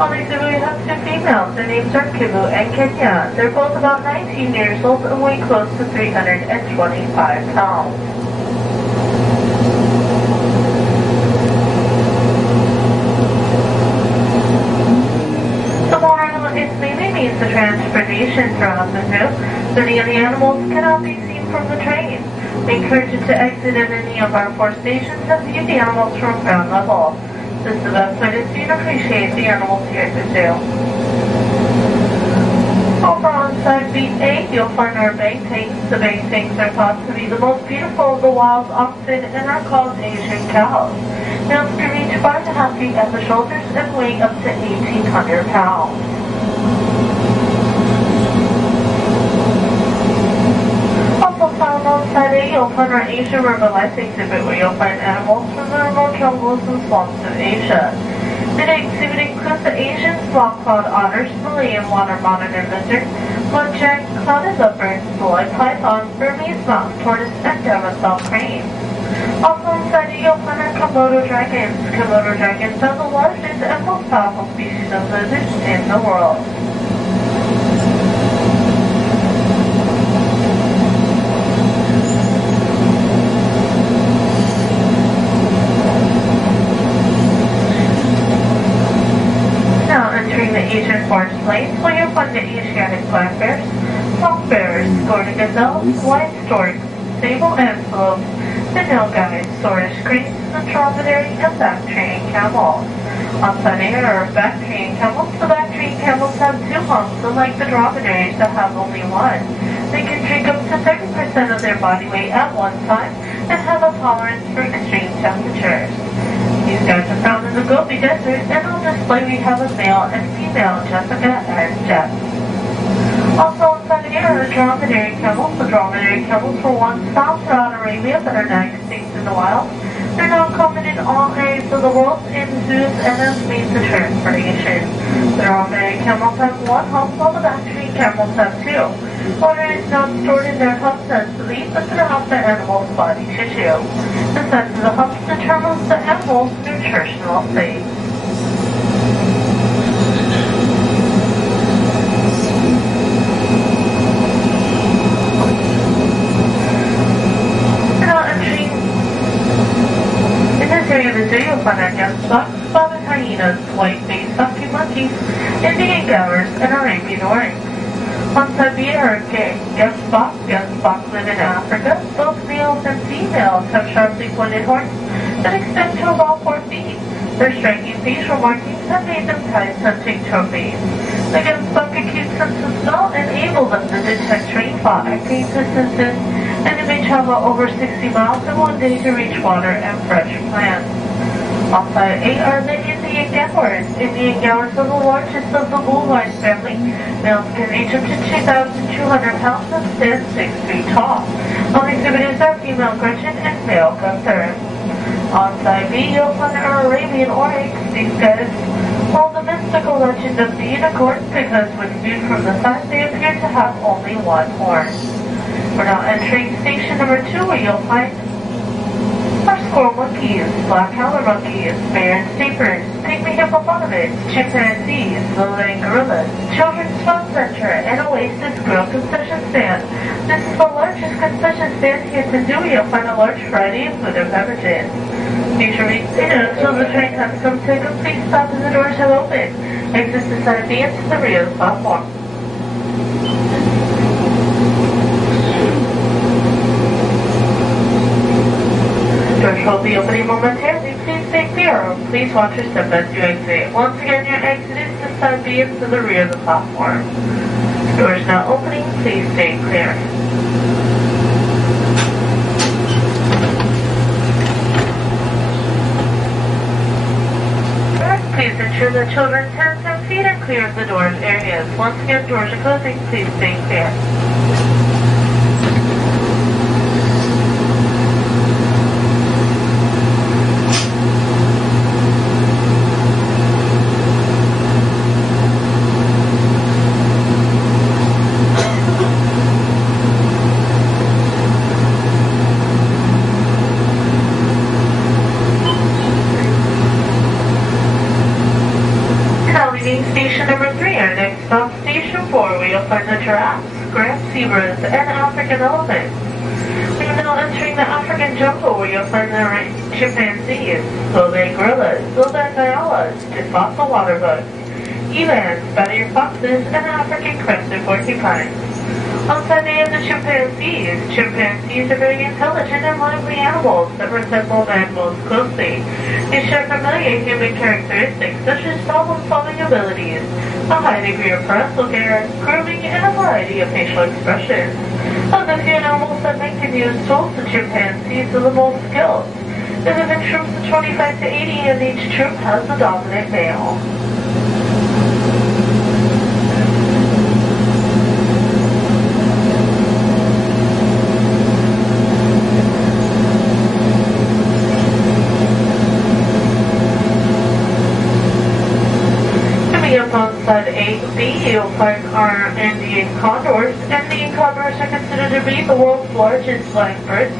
On the exhibit, we have 2 females. Their names are Kibu and Kenya. They're both about 19 years old and weigh close to 325 pounds. The transportation throughout the zoo. Many of the animals cannot be seen from the train. We encourage you to exit at any of our 4 stations and view the animals from ground level. This is the best way to see and appreciate the animals here at the zoo. Over on side B8, you'll find our bangtangs. The bangtangs are thought to be the most beautiful of the wild oxen and are called Asian cows. Males can reach 5.5 feet at the shoulders and weigh up to 1,800 pounds. Found on side A, you'll find our Asia River Life exhibit where you'll find animals from the remote jungles and swamps of Asia. The exhibit includes the Asian small-clawed otters, Malayan water monitor lizard, muntjac, clouded leopard, boy python, Burmese mountain tortoise, and demoiselle crane. Also inside A, you'll find our Komodo dragons. Komodo dragons are the largest and most powerful species of lizards in the world. Entering the Asian forest plains, where you'll find the Asiatic black bears, hawk bears, golden gazelles, white storks, sable antelopes, the nilgai, storage cranes, the dromedary, and Bactrian camels. On Sunday are Bactrian camels. The Bactrian camels have two humps, unlike the dromedaries that have only one. They can drink up to 30% of their body weight at one time and have a tolerance for extreme temperatures. These guys are found in the Gobi Desert, and on display we have a male and female, Jessica and Jeff. Also inside here are dromedary camels. The dromedary camels were once found throughout Arabia but are now extinct in the wild. They're now common in all areas of the world, in zoos, and as means of transportation. The dromedary camels have one hump, while the Bactrian camels have two. Water is not stored in their humps as believed, but throughout the animal's body tissue. The size of the humps determines the animal's nutritional state. In the zoo, you'll find our guest fox, spotted hyenas, white-faced husky monkeys, Indian gowers, and Arabian oryx. On Siberia are guest fox live in Africa. Both males and females have sharply pointed horns that extend to about 4 feet. Their striking facial markings have made them prized hunting trophies. The guest fox acute sense of smell enables them to detect rainfall at great distances, and it may travel over 60 miles in one day to reach water and fresh plants. Outside 8 are the Indian gowers. Indian gowers are the largest of the bullwise family. Males can reach up to 2,200 pounds and stand 6 feet tall. On exhibitors are female Gretchen and male Gunther. On side B, you'll find our Arabian oryx. These guys hold the mystical legend of the unicorn because when viewed from the side, they appear to have only one horn. We're now entering station number 2, where you'll find our squirrel monkeys, black howler monkeys, bear and steepers, pygmy hippopotamus, chimpanzees, lowland gorillas, children's fun center, and Oasis Grill concession stand. This is the largest concession stand here to do. You'll find a large variety of food and beverages. Be sure to stay until the train has come to a complete stop and the doors have opened. Exit to side B and to the rear platform. Doors will be opening momentarily. Please stay clear. Please watch your step as you exit. Once again, your exit is to side B and to the rear of the platform. Doors now opening. Please stay clear. Please ensure that children's hands and feet are clear of the doors areas. Once again, doors are closing. Please stay clear. Station number 3, our next stop, station 4, where you'll find the giraffes, grand zebras, and African elephants. We are now entering the African jungle, where you'll find the chimpanzees, lowland gorillas, lowland nyalas, fossil water bugs, elands, spotted foxes, and African crested porcupines. On Sunday of the chimpanzees. Chimpanzees are very intelligent and lively animals that resemble man most closely. They share familiar human characteristics such as problem-solving abilities, a high degree of parental care, grooming, and a variety of facial expressions. Of the few animals that make and use tools, the chimpanzees are the most skilled. They live in troops of 25 to 80, and each troop has a dominant male. On side 8B, you'll find our Indian condors. Indian condors are considered to be the world's largest flying birds,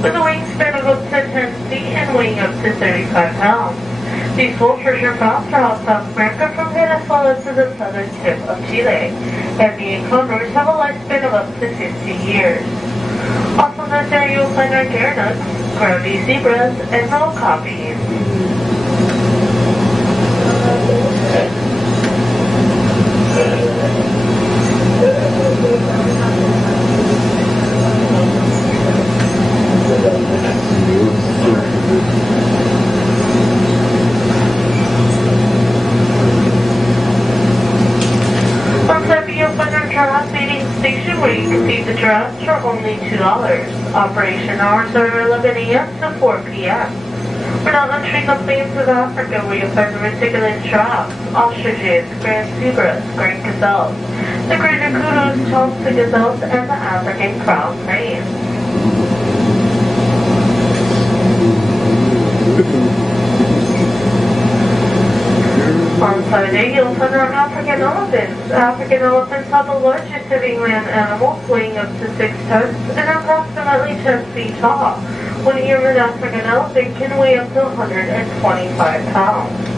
with a wingspan of up to 10 feet and weighing up to 35 pounds. These vultures are found throughout South America from Venezuela to the southern tip of Chile. Indian condors have a lifespan of up to 50 years. Also in this area, you'll find our gearnuts, Gobi zebras, and okapi. you can feed the giraffes for only $2. Operation hours are 11 a.m. to 4 p.m. We're not entering the plains of Africa where you'll find the reticulate giraffes, ostriches, grand zebras, great gazelles, the greater kudos, chomps, the gazelles, and the African crown cranes. On side A, you'll find our African elephants. African elephants are the largest living land animals, weighing up to 6 tons and approximately 10 feet tall. One human African elephant can weigh up to 125 pounds.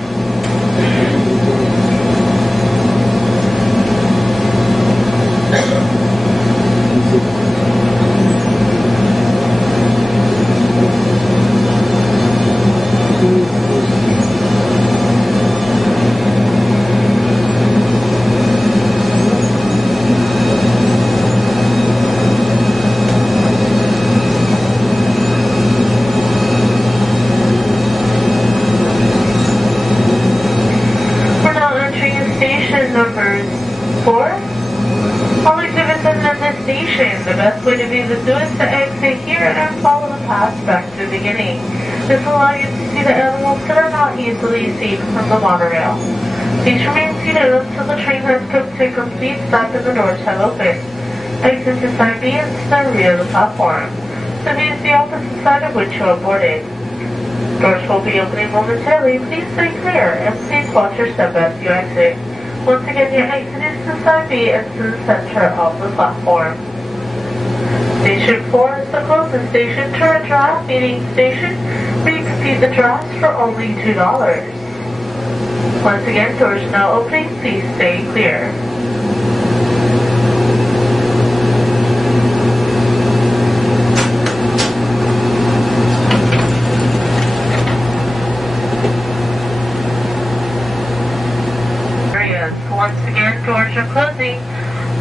Numbers 4. All exhibits at this station. The best way to view the zoo is to exit here and follow the path back to the beginning. This will allow you to see the animals that are not easily seen from the monorail. Please remain seated until the train has come to a complete stop and the doors have opened. Exit to side B and to the rear of the platform. So is the opposite side of which you are boarded. Doors will be opening momentarily. Please stay clear and please watch your step as you exit. Once again, your exit is to side B and to the center of the platform. Station 4 is the closest station to a giraffe feeding station, where you can feed the giraffes for only $2. Once again, doors now opening, please stay clear. Once again, doors are closing.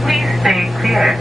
Please stay clear.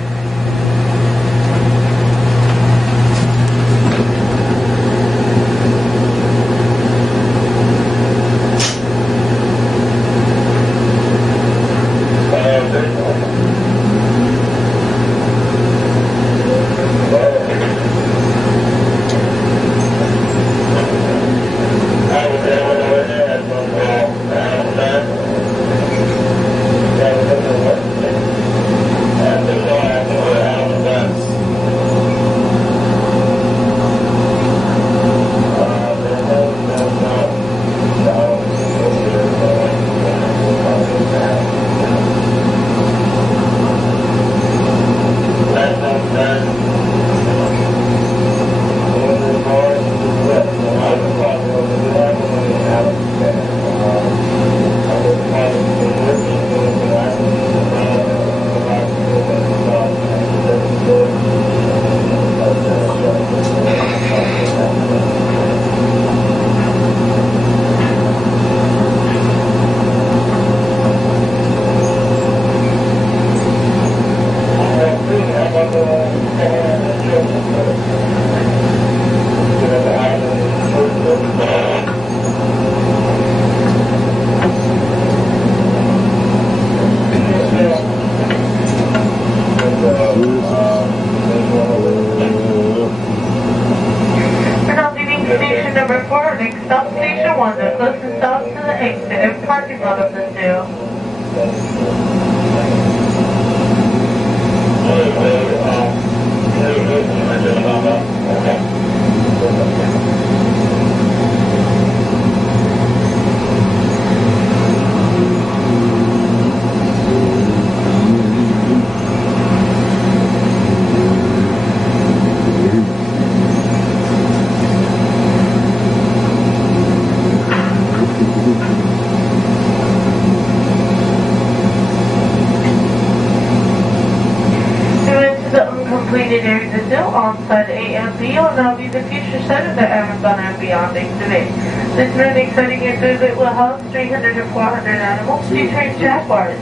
On-site A and B will now be the future set of the Amazon and Beyond exhibit. This really exciting exhibit will house 300 to 400 animals featuring jaguars,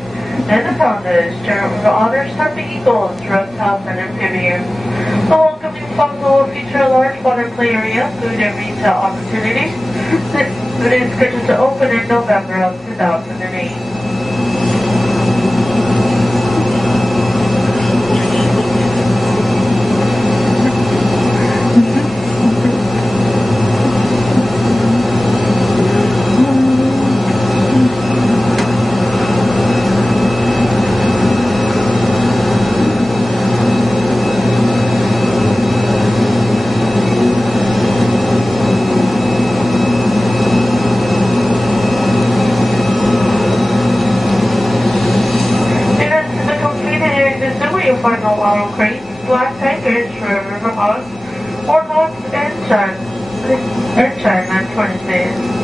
anacondas, giant otters, harpy eagles, reptiles, and amphibians. The welcoming plaza will feature a large water play area, food and retail opportunities. This exhibit is scheduled to open in November of 2008. nocturnal wild cranes, black tigers, river hogs, warthogs, and China tortoises.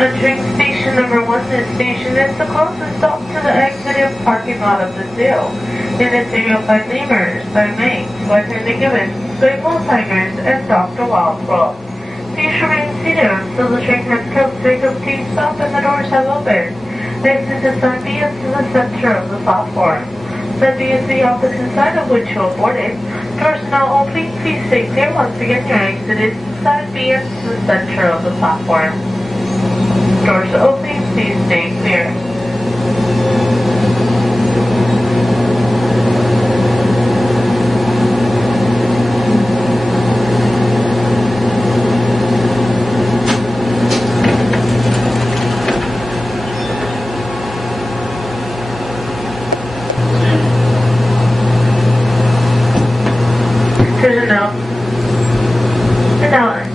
Entering station number 1, this station is the closest stop to the executive parking lot of the zoo. In this area you'll find lemurs, primates, white-handed gibbons, great bull tigers, and Dr. Wild Frog. Please remain seated until the train has come to a complete stop and the doors have opened. Exit to side B is to the center of the platform. Side B is the opposite side of which you are boarded. Doors now open, please stay clear. Once again, your exit is side B is to the center of the platform. Doors open, please stay clear.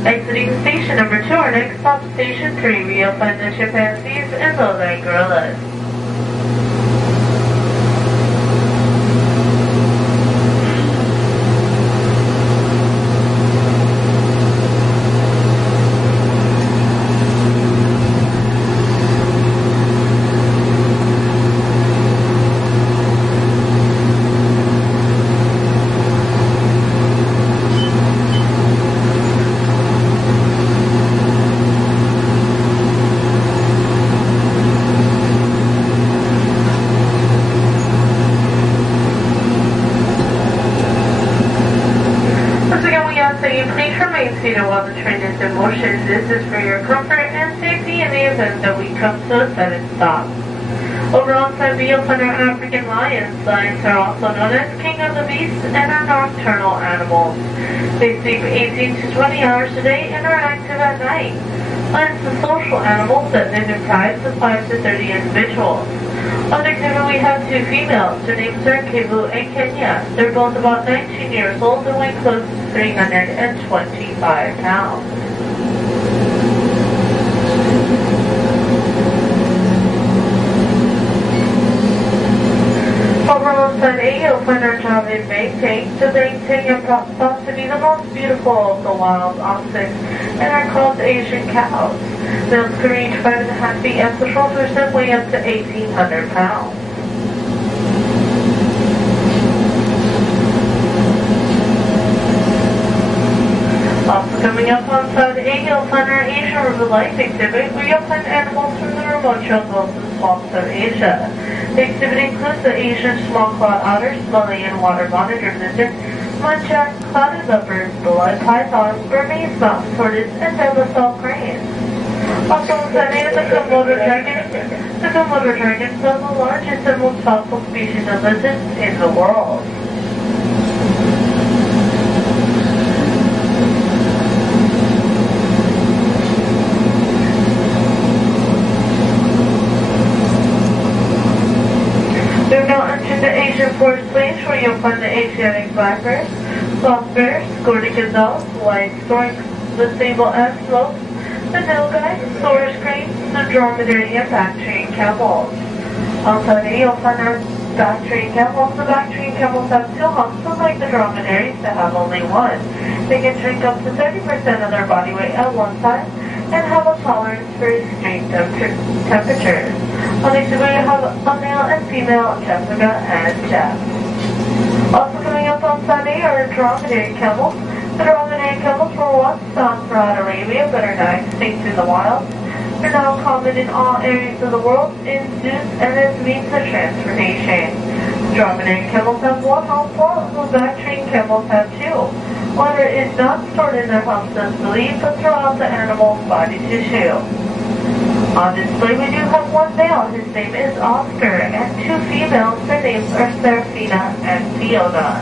Exiting station number 2, our next stop, station 3, we'll find the chimpanzees and the other gorillas. Please remain seated while the train is in motion. This is for your comfort and safety in the event that we come to a sudden stop. Over on side B, you'll find our African lions. Lions are also known as king of the beasts and are nocturnal animals. They sleep 18 to 20 hours a day and are active at night. Lions are social animals that live in prides of 5 to 30 individuals. On the exhibit we have 2 females. Their names are Kivu and Kenya. They're both about 19 years old and weigh close to 325 pounds. Over on side A, you'll find our Javan Bangtang. The Bangtang are thought to be the most beautiful of the wild oxen and are called Asian cows. Males can reach 5.5 feet and patrollers that weigh up to 1,800 pounds. Also coming up on side A, you'll find our Asian River Life exhibit, where you'll find animals from the remote jungles and swamps of Asia. The exhibit includes the Asian small-clawed otters, Malayan water monitor lizard, muntjac, clouded leopards, blood pythons, Burmese mountain tortoise, and demoiselle cranes. Also on side A, the Komodo dragon. The Komodo dragons are the largest and most powerful species of lizards in the world. We've now entered the Asian forest plains, where you'll find the Asiatic black bears, soft bears, Gordy gazelles, white storks, the sable antelopes, the nilgai, saurus cranes, the dromedary and Bactrian camels. Outside A, you'll find our Bactrian camels. The Bactrian camels have 2 humps, unlike the dromedaries that have only 1. They can drink up to 30% of their body weight at one time and have a tolerance for extreme temperatures. On the exhibit, you have a male and female Jessica and Jeff. Also coming up on side A are dromedary camels. The dromedary camels were once found throughout Arabia but are now extinct in the wild. They're now common in all areas of the world, in zoos, and as means of transportation. Dromedary camels have one home form, whose trained camels have two. Water is not stored in their humps as believed, but throughout the animal's body tissue. On display we do have one male, his name is Oscar, and two females, their names are Serafina and Fiona.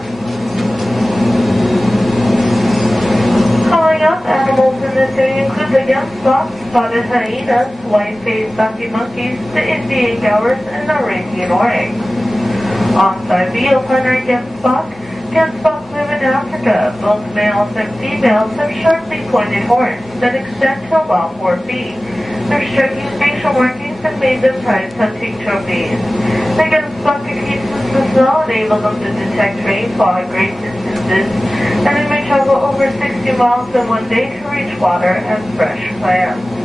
Calling up animals in this area include the young spots, spotted hyenas, white-faced stocky monkeys, the Indian gaurs, and the Arabian oryx. On side B, you'll find our gemsbok. Gemsbok live in Africa. Both males and females have sharply pointed horns that extend to about 4 feet. Their striking facial markings have made them prized hunting trophies. The gemsbok increases the smell, enables them to detect rainfall at great distances, and they may travel over 60 miles in one day to reach water and fresh plants.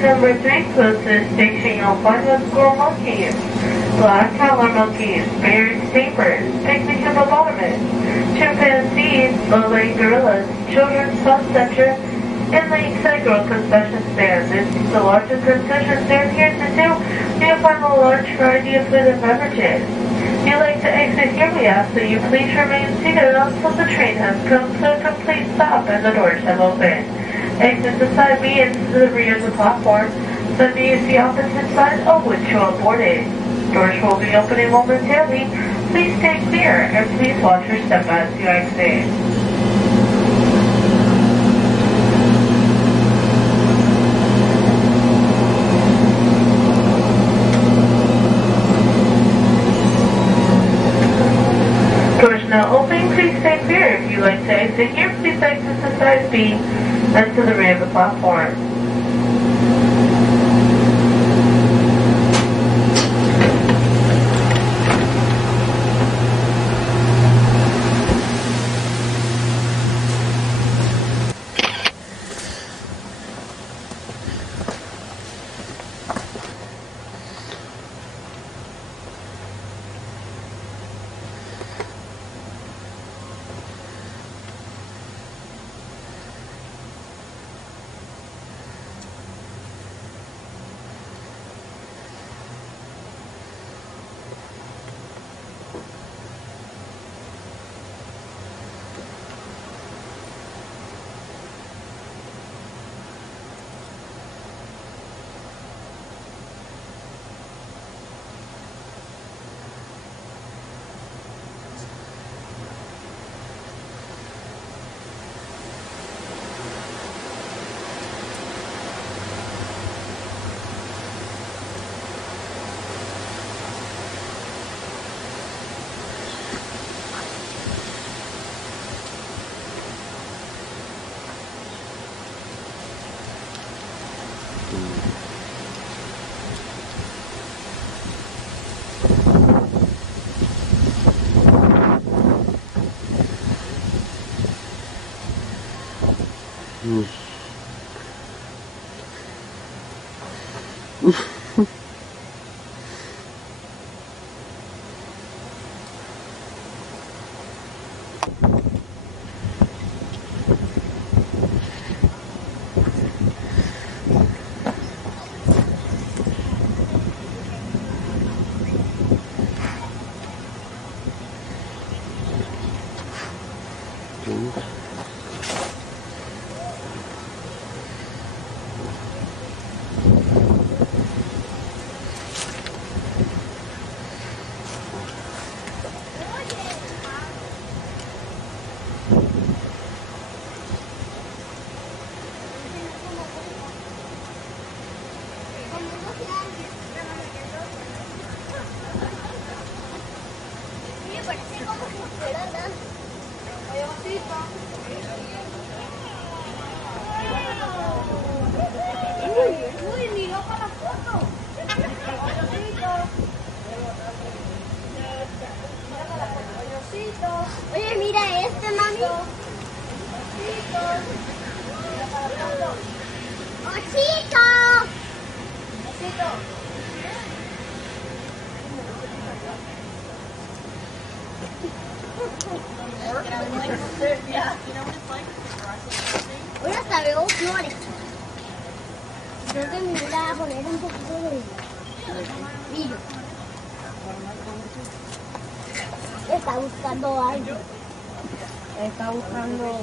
Number 3, close to the station, you'll find the squirrel monkeys, black howler monkeys, bears, tapirs, pygmy hippopotamus, chimpanzees, low-legged gorillas, children's fun center, and lakeside girl concession stand. This is the largest concession stand here at the zoo. You'll find a large variety of food and beverages. If you'd like to exit here, we ask that you please remain seated until the train has come to a complete stop and the doors have opened. Exit to side B and to the rear of the platform. Side B is the opposite side of which you are boarded. Doors will be opening momentarily. Please stay clear and please watch your step as you exit. Doors now open. Please stay clear. If you'd like to exit here, please exit to side B and to the rear of the platform. Osito. Voy a estar veo flores. Creo que me voy a poner un poquito de brillo. Está buscando algo. Está buscando.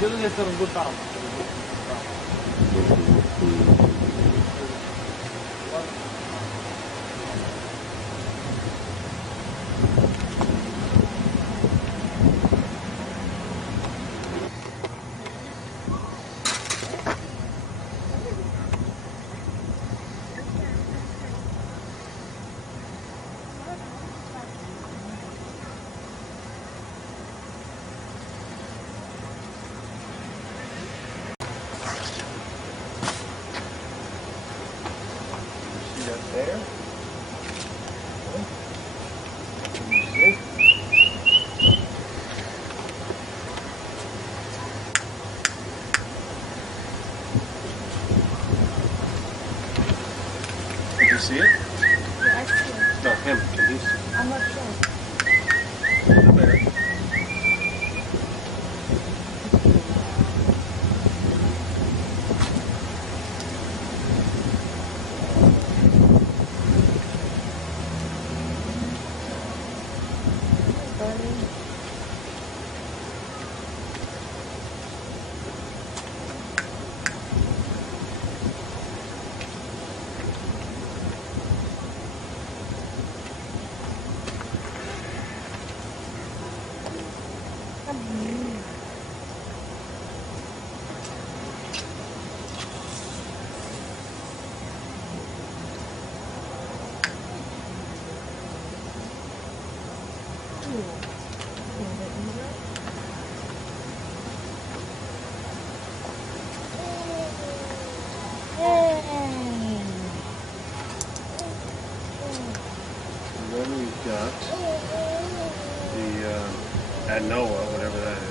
Deve essere un good time. There. Did you see it? Yeah, I see it. No, him. Can you see? I'm not sure. There. Noah, whatever that is.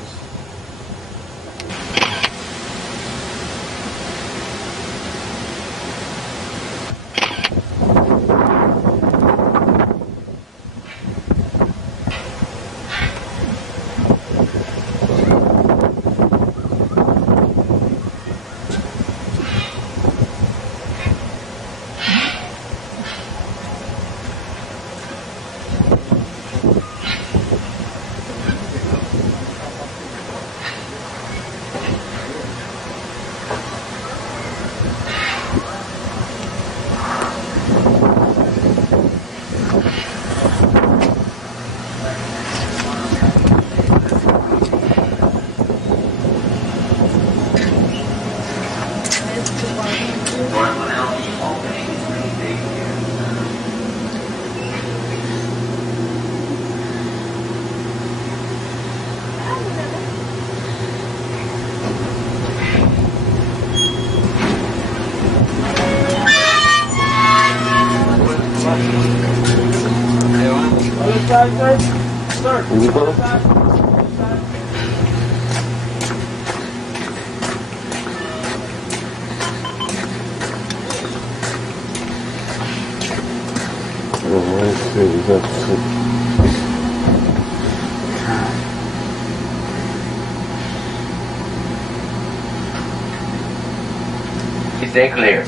Stay clear.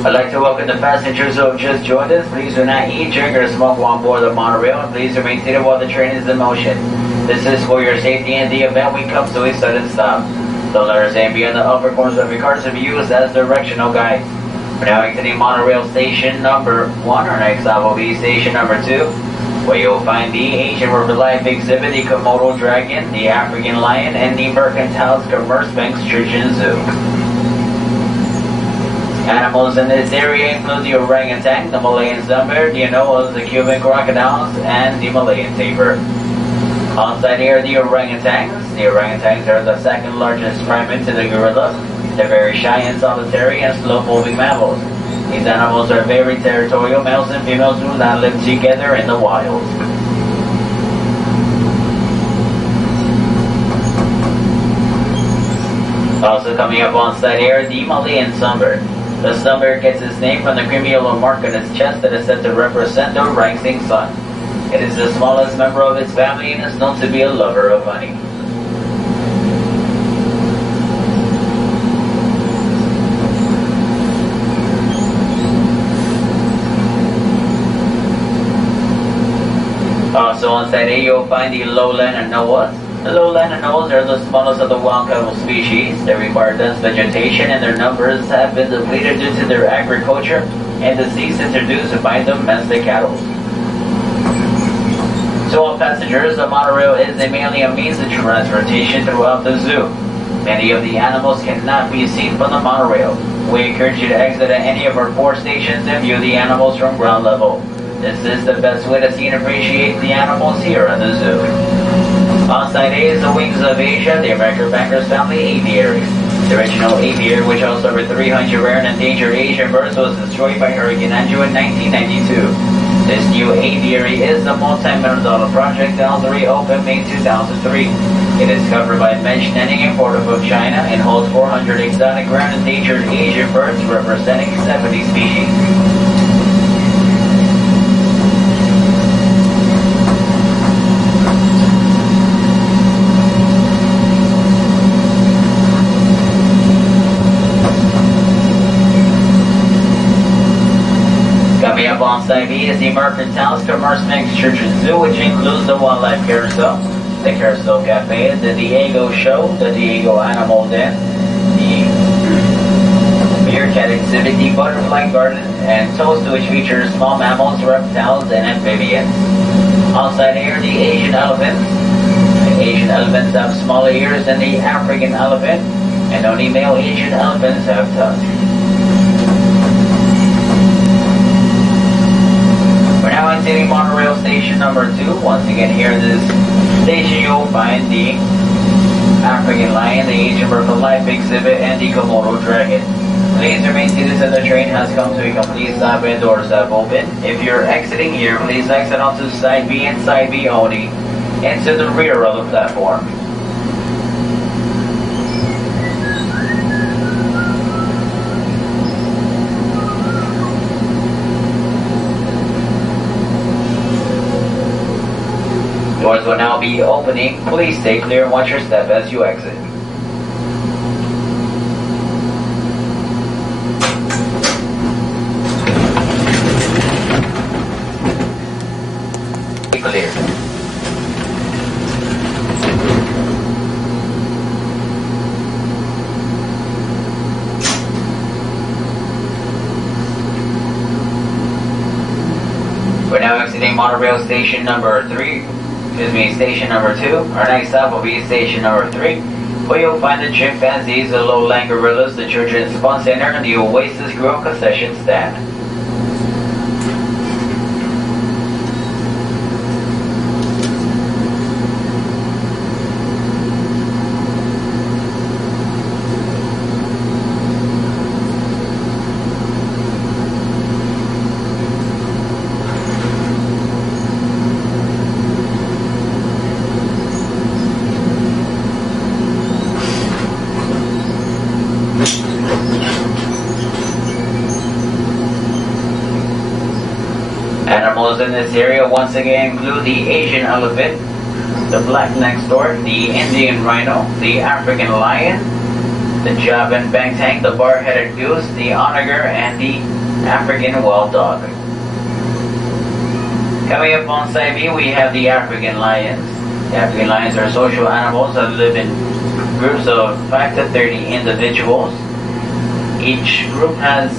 I'd like to welcome the passengers who have just joined us. Please do not eat, drink, or smoke while on board the monorail, and please remain seated while the train is in motion. This is for your safety in the event we come to a sudden stop. The letters A and B on the upper corners of your car should be used as directional guides. We're now exiting monorail station number 1. Our next stop will be station number 2, where you'll find the Asian River Life exhibit, the Komodo dragon, the African lion, and the Mercantile's Commerzbank's Church and Zoo. Animals in this area include the orangutan, the Malayan sunbear, the anoas, the Cuban crocodiles, and the Malayan tapir. On site here are the orangutans. The orangutans are the second largest primate to the gorilla. They're very shy and solitary and slow-moving mammals. These animals are very territorial. Males and females do not live together in the wild. Also coming up on site here, the Malayan sunbird. The sunbird gets its name from the creamy yellow mark on its chest that is said to represent the rising sun. It is the smallest member of its family and is known to be a lover of honey. Also on site A, you'll find the lowland anoas. The lowland anoas are the smallest of the wild cattle species. They require dense vegetation, and their numbers have been depleted due to their agriculture and disease introduced by domestic cattle. To all passengers, the monorail is mainly a means of transportation throughout the zoo. Many of the animals cannot be seen from the monorail. We encourage you to exit at any of our 4 stations and view the animals from ground level. This is the best way to see and appreciate the animals here at the zoo. On site A is the Wings of Asia, the American Bankers Family Aviary. The original aviary, which housed over 300 rare and endangered Asian birds, was destroyed by Hurricane Andrew in 1992. This new aviary is a multi-million-dollar project that was reopened May 2003. It is covered by mesh netting imported from China and holds 400 exotic rare and endangered Asian birds representing 70 species. Coming up on site B is the Mercantile's Commerzbank's Church and Zoo, which includes the Wildlife Carousel, the Carousel Cafe, the Diego Show, the Diego Animal Den, the Meerkat Exhibit, the Butterfly Garden, and Toast, which features small mammals, reptiles, and amphibians. On site here are the Asian elephants. The Asian elephants have smaller ears than the African elephant, and only male Asian elephants have tusks. We're now now exiting monorail station number 2. Once again, here in this station, you'll find the African lion, the Asian bird of life exhibit, and the Komodo dragon. Please remain seated as the train has come to a complete stop and doors have opened. If you're exiting here, please exit onto side B and side B only, and to the rear of the platform. Doors will now be opening. Please stay clear and watch your step as you exit. Be clear. We're now exiting monorail station number 3. Station number 2. Our next stop will be station number 3, where you'll find the chimpanzees, the lowland gorillas, the children's fun center, and the Oasis Grill concession stand. Animals in this area once again include the Asian elephant, the black neck stork, the Indian rhino, the African lion, the Javan bangtang, the bar-headed goose, the onager, and the African wild dog. Coming up on side B, we have the African lions. The African lions are social animals that live in groups of 5 to 30 individuals. Each group has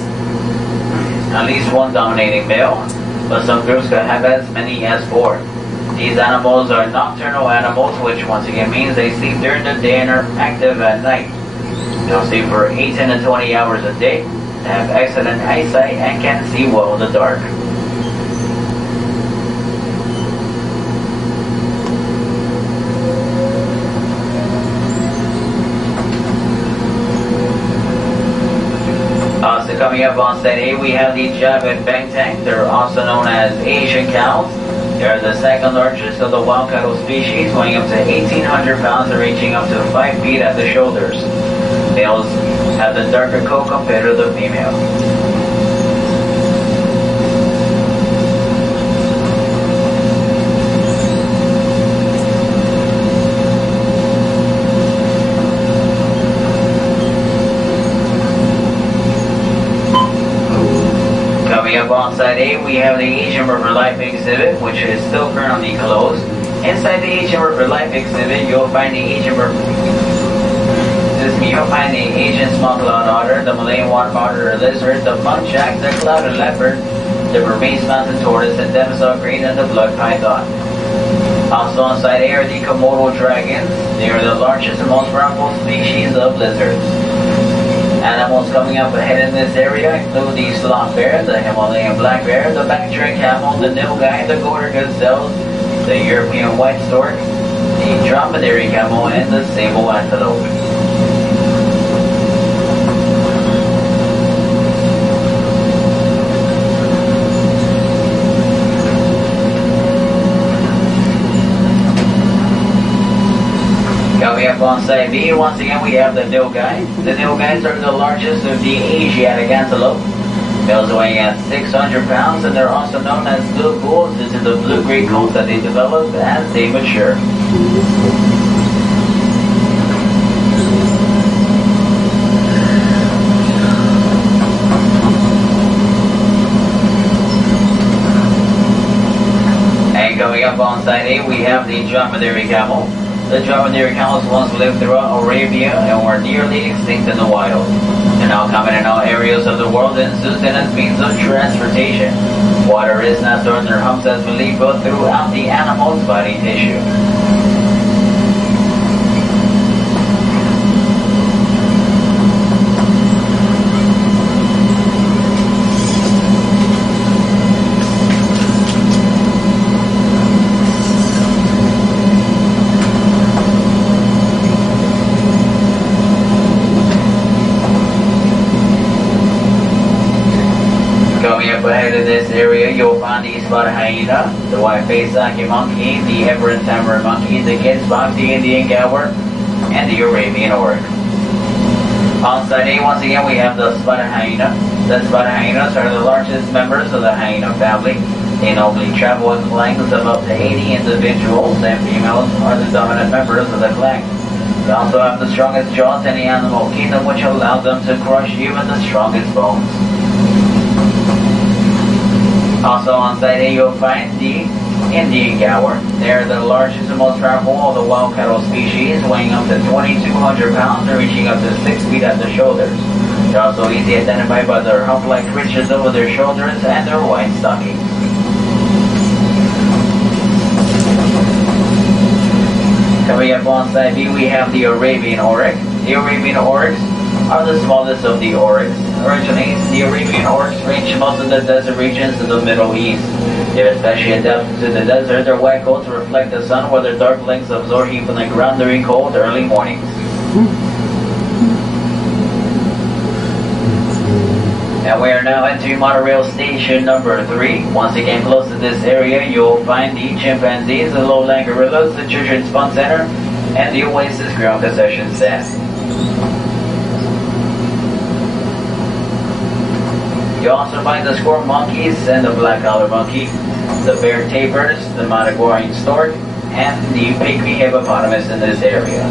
at least one dominating male, but some groups can have as many as 4. These animals are nocturnal animals, which once again means they sleep during the day and are active at night. They'll sleep for 18 to 20 hours a day, have excellent eyesight, and can see well in the dark. Also coming up on side A, we have the Javan bangtang. They're also known as Asian cows. They're the second largest of the wild cattle species, weighing up to 1,800 pounds and reaching up to 5 feet at the shoulders. Males have the darker coat compared to the female. Coming up on side A, we have the Asian River Life exhibit, which is still currently closed. Inside the Asian River Life exhibit, you'll find the you'll find the Asian small cloud otter, the Malayan water otter lizard, the muntjac, the clouded leopard, the Burmese mountain tortoise, the Demoiselle green, and the blood python. Also on side A are the Komodo dragons. They are the largest and most powerful species of lizards. Animals coming up ahead in this area include the sloth bear, the Himalayan black bear, the Bactrian camel, the nilgai, the Gorder gazelles, the European white stork, the dromedary camel, and the sable antelope. Coming up on side B, once again we have the nilgai. The nilgais are the largest of the Asiatic antelope. Males weighing at 600 pounds, and they're also known as blue bulls due to the blue-gray coats that they develop as they mature. And coming up on side A, we have the dromedary camel. The dromedary camels once lived throughout Arabia and were nearly extinct in the wild. They're now common in all areas of the world and used as means of transportation. Water is not stored in their humps as believed, but throughout the animal's body tissue. to this area, you'll find the spotted hyena, the white-faced Saki monkey, the Heron tamarind monkey, the kid spot, the Indian gaur, and the Arabian orc. On site A, once again, we have the spotted hyena. The spotted hyenas are the largest members of the hyena family. They normally travel in clangs of up to 80 individuals, and females are the dominant members of the clan. They also have the strongest jaws in the animal kingdom, which allows them to crush even the strongest bones. Also on site A, you'll find the Indian gaur. They are the largest and most powerful of the wild cattle species, weighing up to 2,200 pounds and reaching up to 6 feet at the shoulders. They're also easily identified by their hump-like ridges over their shoulders and their white stockings. Coming up on side B, we have the Arabian Oryx. The Arabian Oryx are the smallest of the oryx. Originally, the Arabian Oryx range most of the desert regions of the Middle East. They're especially adapted to the desert. Their white coats reflect the sun, while their dark legs absorb heat from the ground during cold early mornings. And we are now entering monorail station number 3. Once again, close to this area, you'll find the chimpanzees, the lowland gorillas, the children's fun center, and the Oasis ground concession stand. You'll also find the squirrel monkeys and the black collar monkey, the bear tapirs, the Madagascar stork, and the pygmy hippopotamus in this area.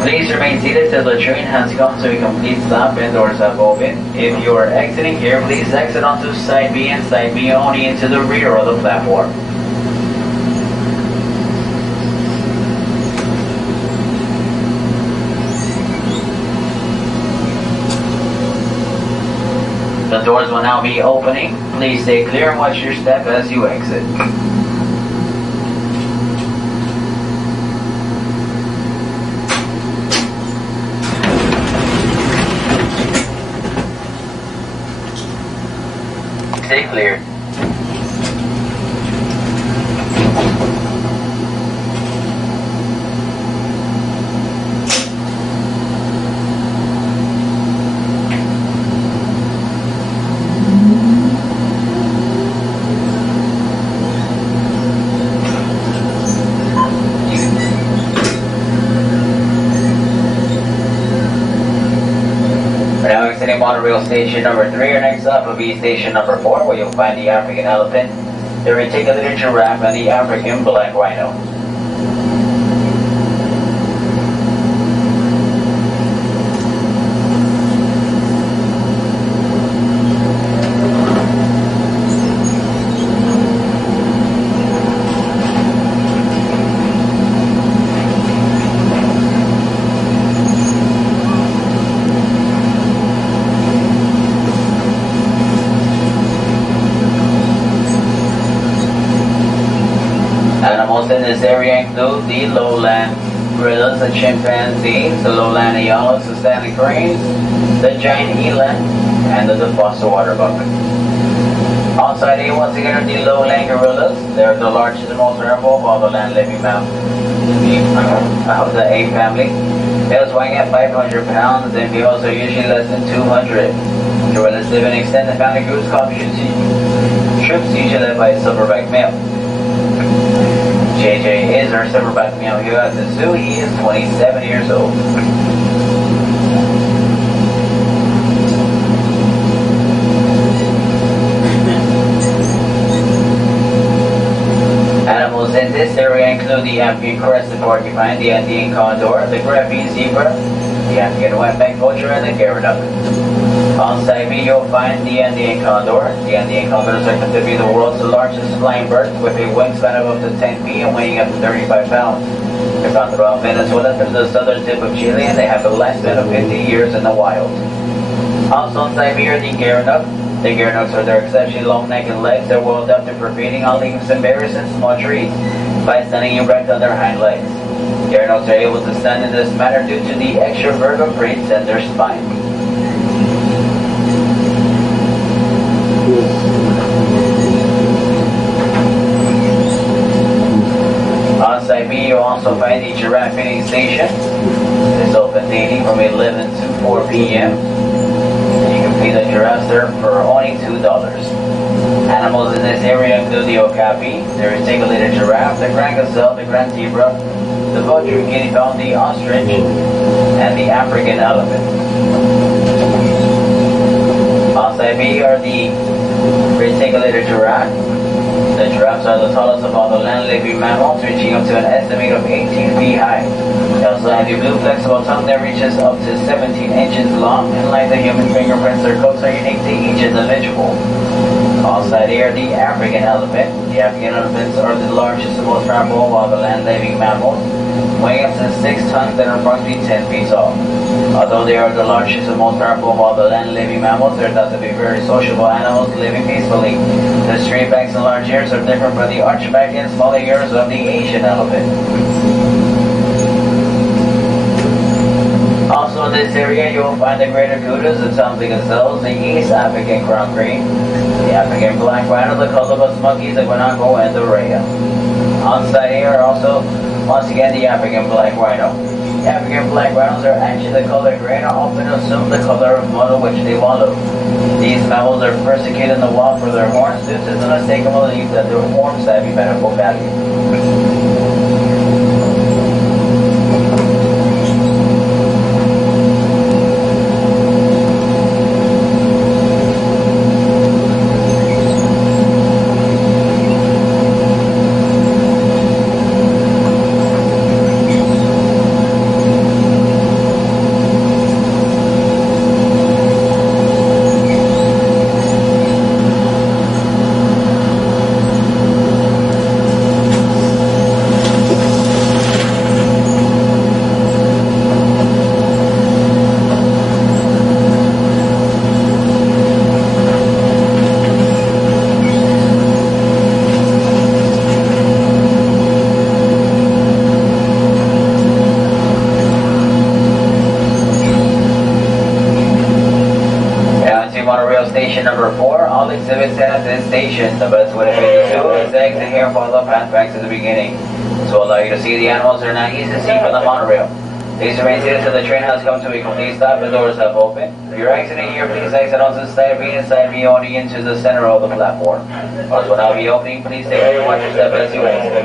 Please remain seated till the train has come to a complete stop and doors have opened. If you are exiting here, please exit onto side B and side B only into the rear of the platform. The doors will now be opening. Please stay clear and watch your step as you exit. Stay clear. Monorail station number 3, or next up will be station number 4, where you'll find the African elephant, the reticulated giraffe, and the African black rhino. Animals in this area include the lowland gorillas, the chimpanzees, the lowland eyalas, the sandy cranes, the giant eland, and the foster water buck. On side A, once again, are the lowland gorillas. They're the largest and most powerful of all the land-living mammals of the ape family. Males weighing at 500 pounds, and females are usually less than 200. Gorillas live in extended family groups called troops, usually led by a silverback male. JJ is our silverback male here at the zoo. He is 27 years old. Animals in this area include the African crested porcupine, the Andean condor, the Grampian zebra, the African wetback vulture, and the garuda. On side B, you'll find the Andean condor. The Andean condors are considered to be the world's largest flying bird, with a wingspan of up to 10 feet and weighing up to 35 pounds. They're found throughout Venezuela to the southern tip of Chile, and they have a lifespan of 50 years in the wild. Also on side B are the garuda. The garudas are their exceptionally long neck and legs. They're well adapted for feeding on leaves and berries and small trees by standing erect on their hind legs. Garudas are able to stand in this manner due to the extra vertebrates in their spine. On side B, you'll also find the giraffe feeding station. It's open daily from 11 to 4 p.m. You can feed see the giraffes there for only $2. Animals in this area include the okapi, the reticulated giraffe, the grand gazelle, the grand zebra, the vulture, guinea fowl, the ostrich, and the African elephant. On side B are the reticulated giraffe. The giraffes are the tallest of all the land-living mammals, reaching up to an estimate of 18 feet high. They also have a blue flexible tongue that reaches up to 17 inches long, and like the human fingerprints, their coats are unique to each individual. Also here, the African elephant. The African elephants are the largest and most powerful of all the land-living mammals, weighing up to 6 tons and are approximately 10 feet tall. Although they are the largest and most powerful of all the land-living mammals, they're thought to be very sociable animals living peacefully. The straight backs and large ears are different from the arched back and smaller ears of the Asian elephant. Also in this area, you will find the greater kudas, the tumbling gazelles, the East African crown crane, the African black rhino, the colobus monkeys, the guanaco, and the rhea. On site here are also, once again, the African black rhino. The African black rhinos are actually the color gray and are often assumed the color of mud in which they wallow. These mammals are persecuted in the wild for their horns due to the mistaken belief that their horns have a medical value. Station number 4, all exhibits at this station. The best way to make the is exit here and follow the path back to the beginning. This will allow you to see the animals that are not easy to see from the monorail. Please remain seated until the train has come to a complete stop and doors have opened. If you're exiting here, please exit onto the side B and side B only into the center of the platform. Doors will now be opening. Please take care and watch your step as you exit.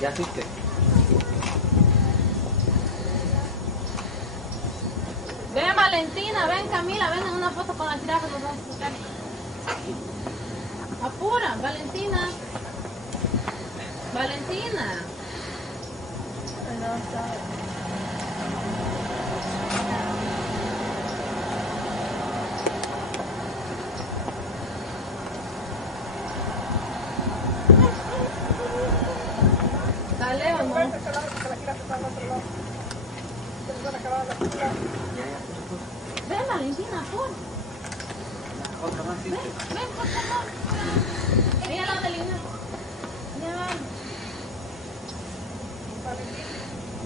Ya fuiste. Ven Valentina, ven Camila, ven en una foto con la jirafa, nos vamos a sacar. Apura, Valentina. Valentina. Dale, vamos. Ven Valentina, apura. Otra más, Ven, ven, por favor. Ahí al lado de Lina. Ya va.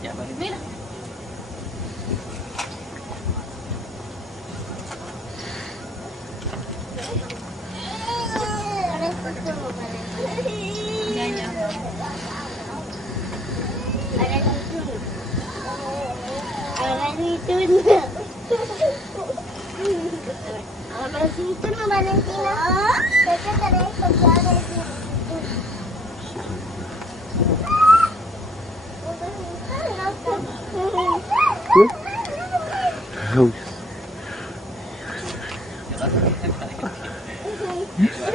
Ya, vale. Mira. Ya, ya. Ahora sí turno. Ahora sí turno, Valentina. ¿Qué te querés contar de ti?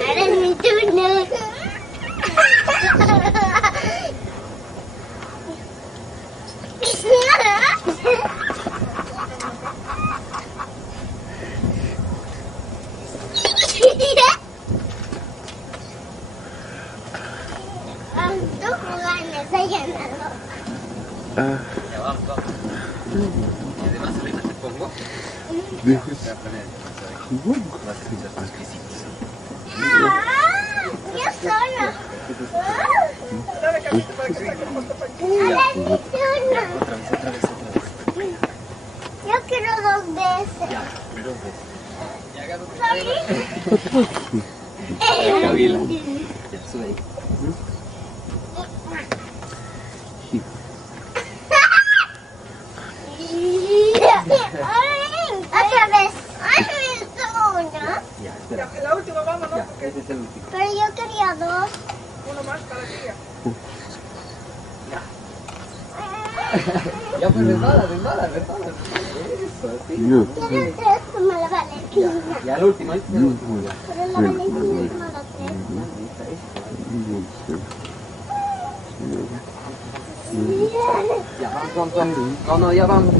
Ahora es mi turno. Tú jugando, estoy ganando. Ya, vamos, vamos. Y además ahorita te pongo. Dejes. Te voy a poner. Vas a escuchar tus pisitos. Yo sola. Ahora es mi turno. Otra vez. Yo quiero 2 veces. Ya, 2 veces. Ya, Gaby. ¿Sorry? Ya, Gabriela. Ya, sube ahí. Otra vez. Ay, mi turno. Ya, espera. La última, vámonos. Ya, ese es el último. Pero yo quería 2. Uno más cada día. Ya, pues resbala. Eso, así. Yo. Quiero 3 como la Valentina. Ya, el último, ahí el último. Ya. Pero la Valentina es como la 3. Ya, vamos. No, ya vamos.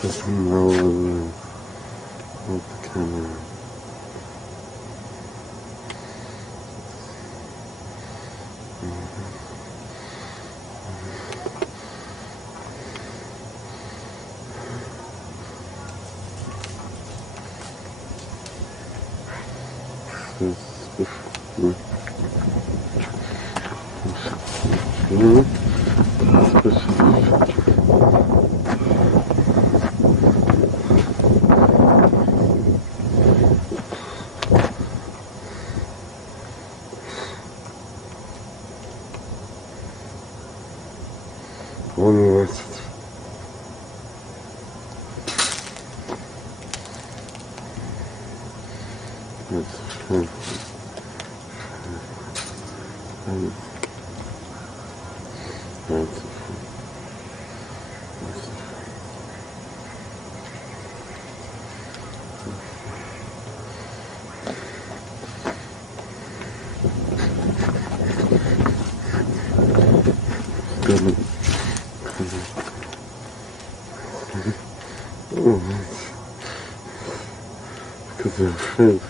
Just roll with the camera. Unedited. That's fine. That's good. Because they're afraid.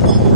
Bye.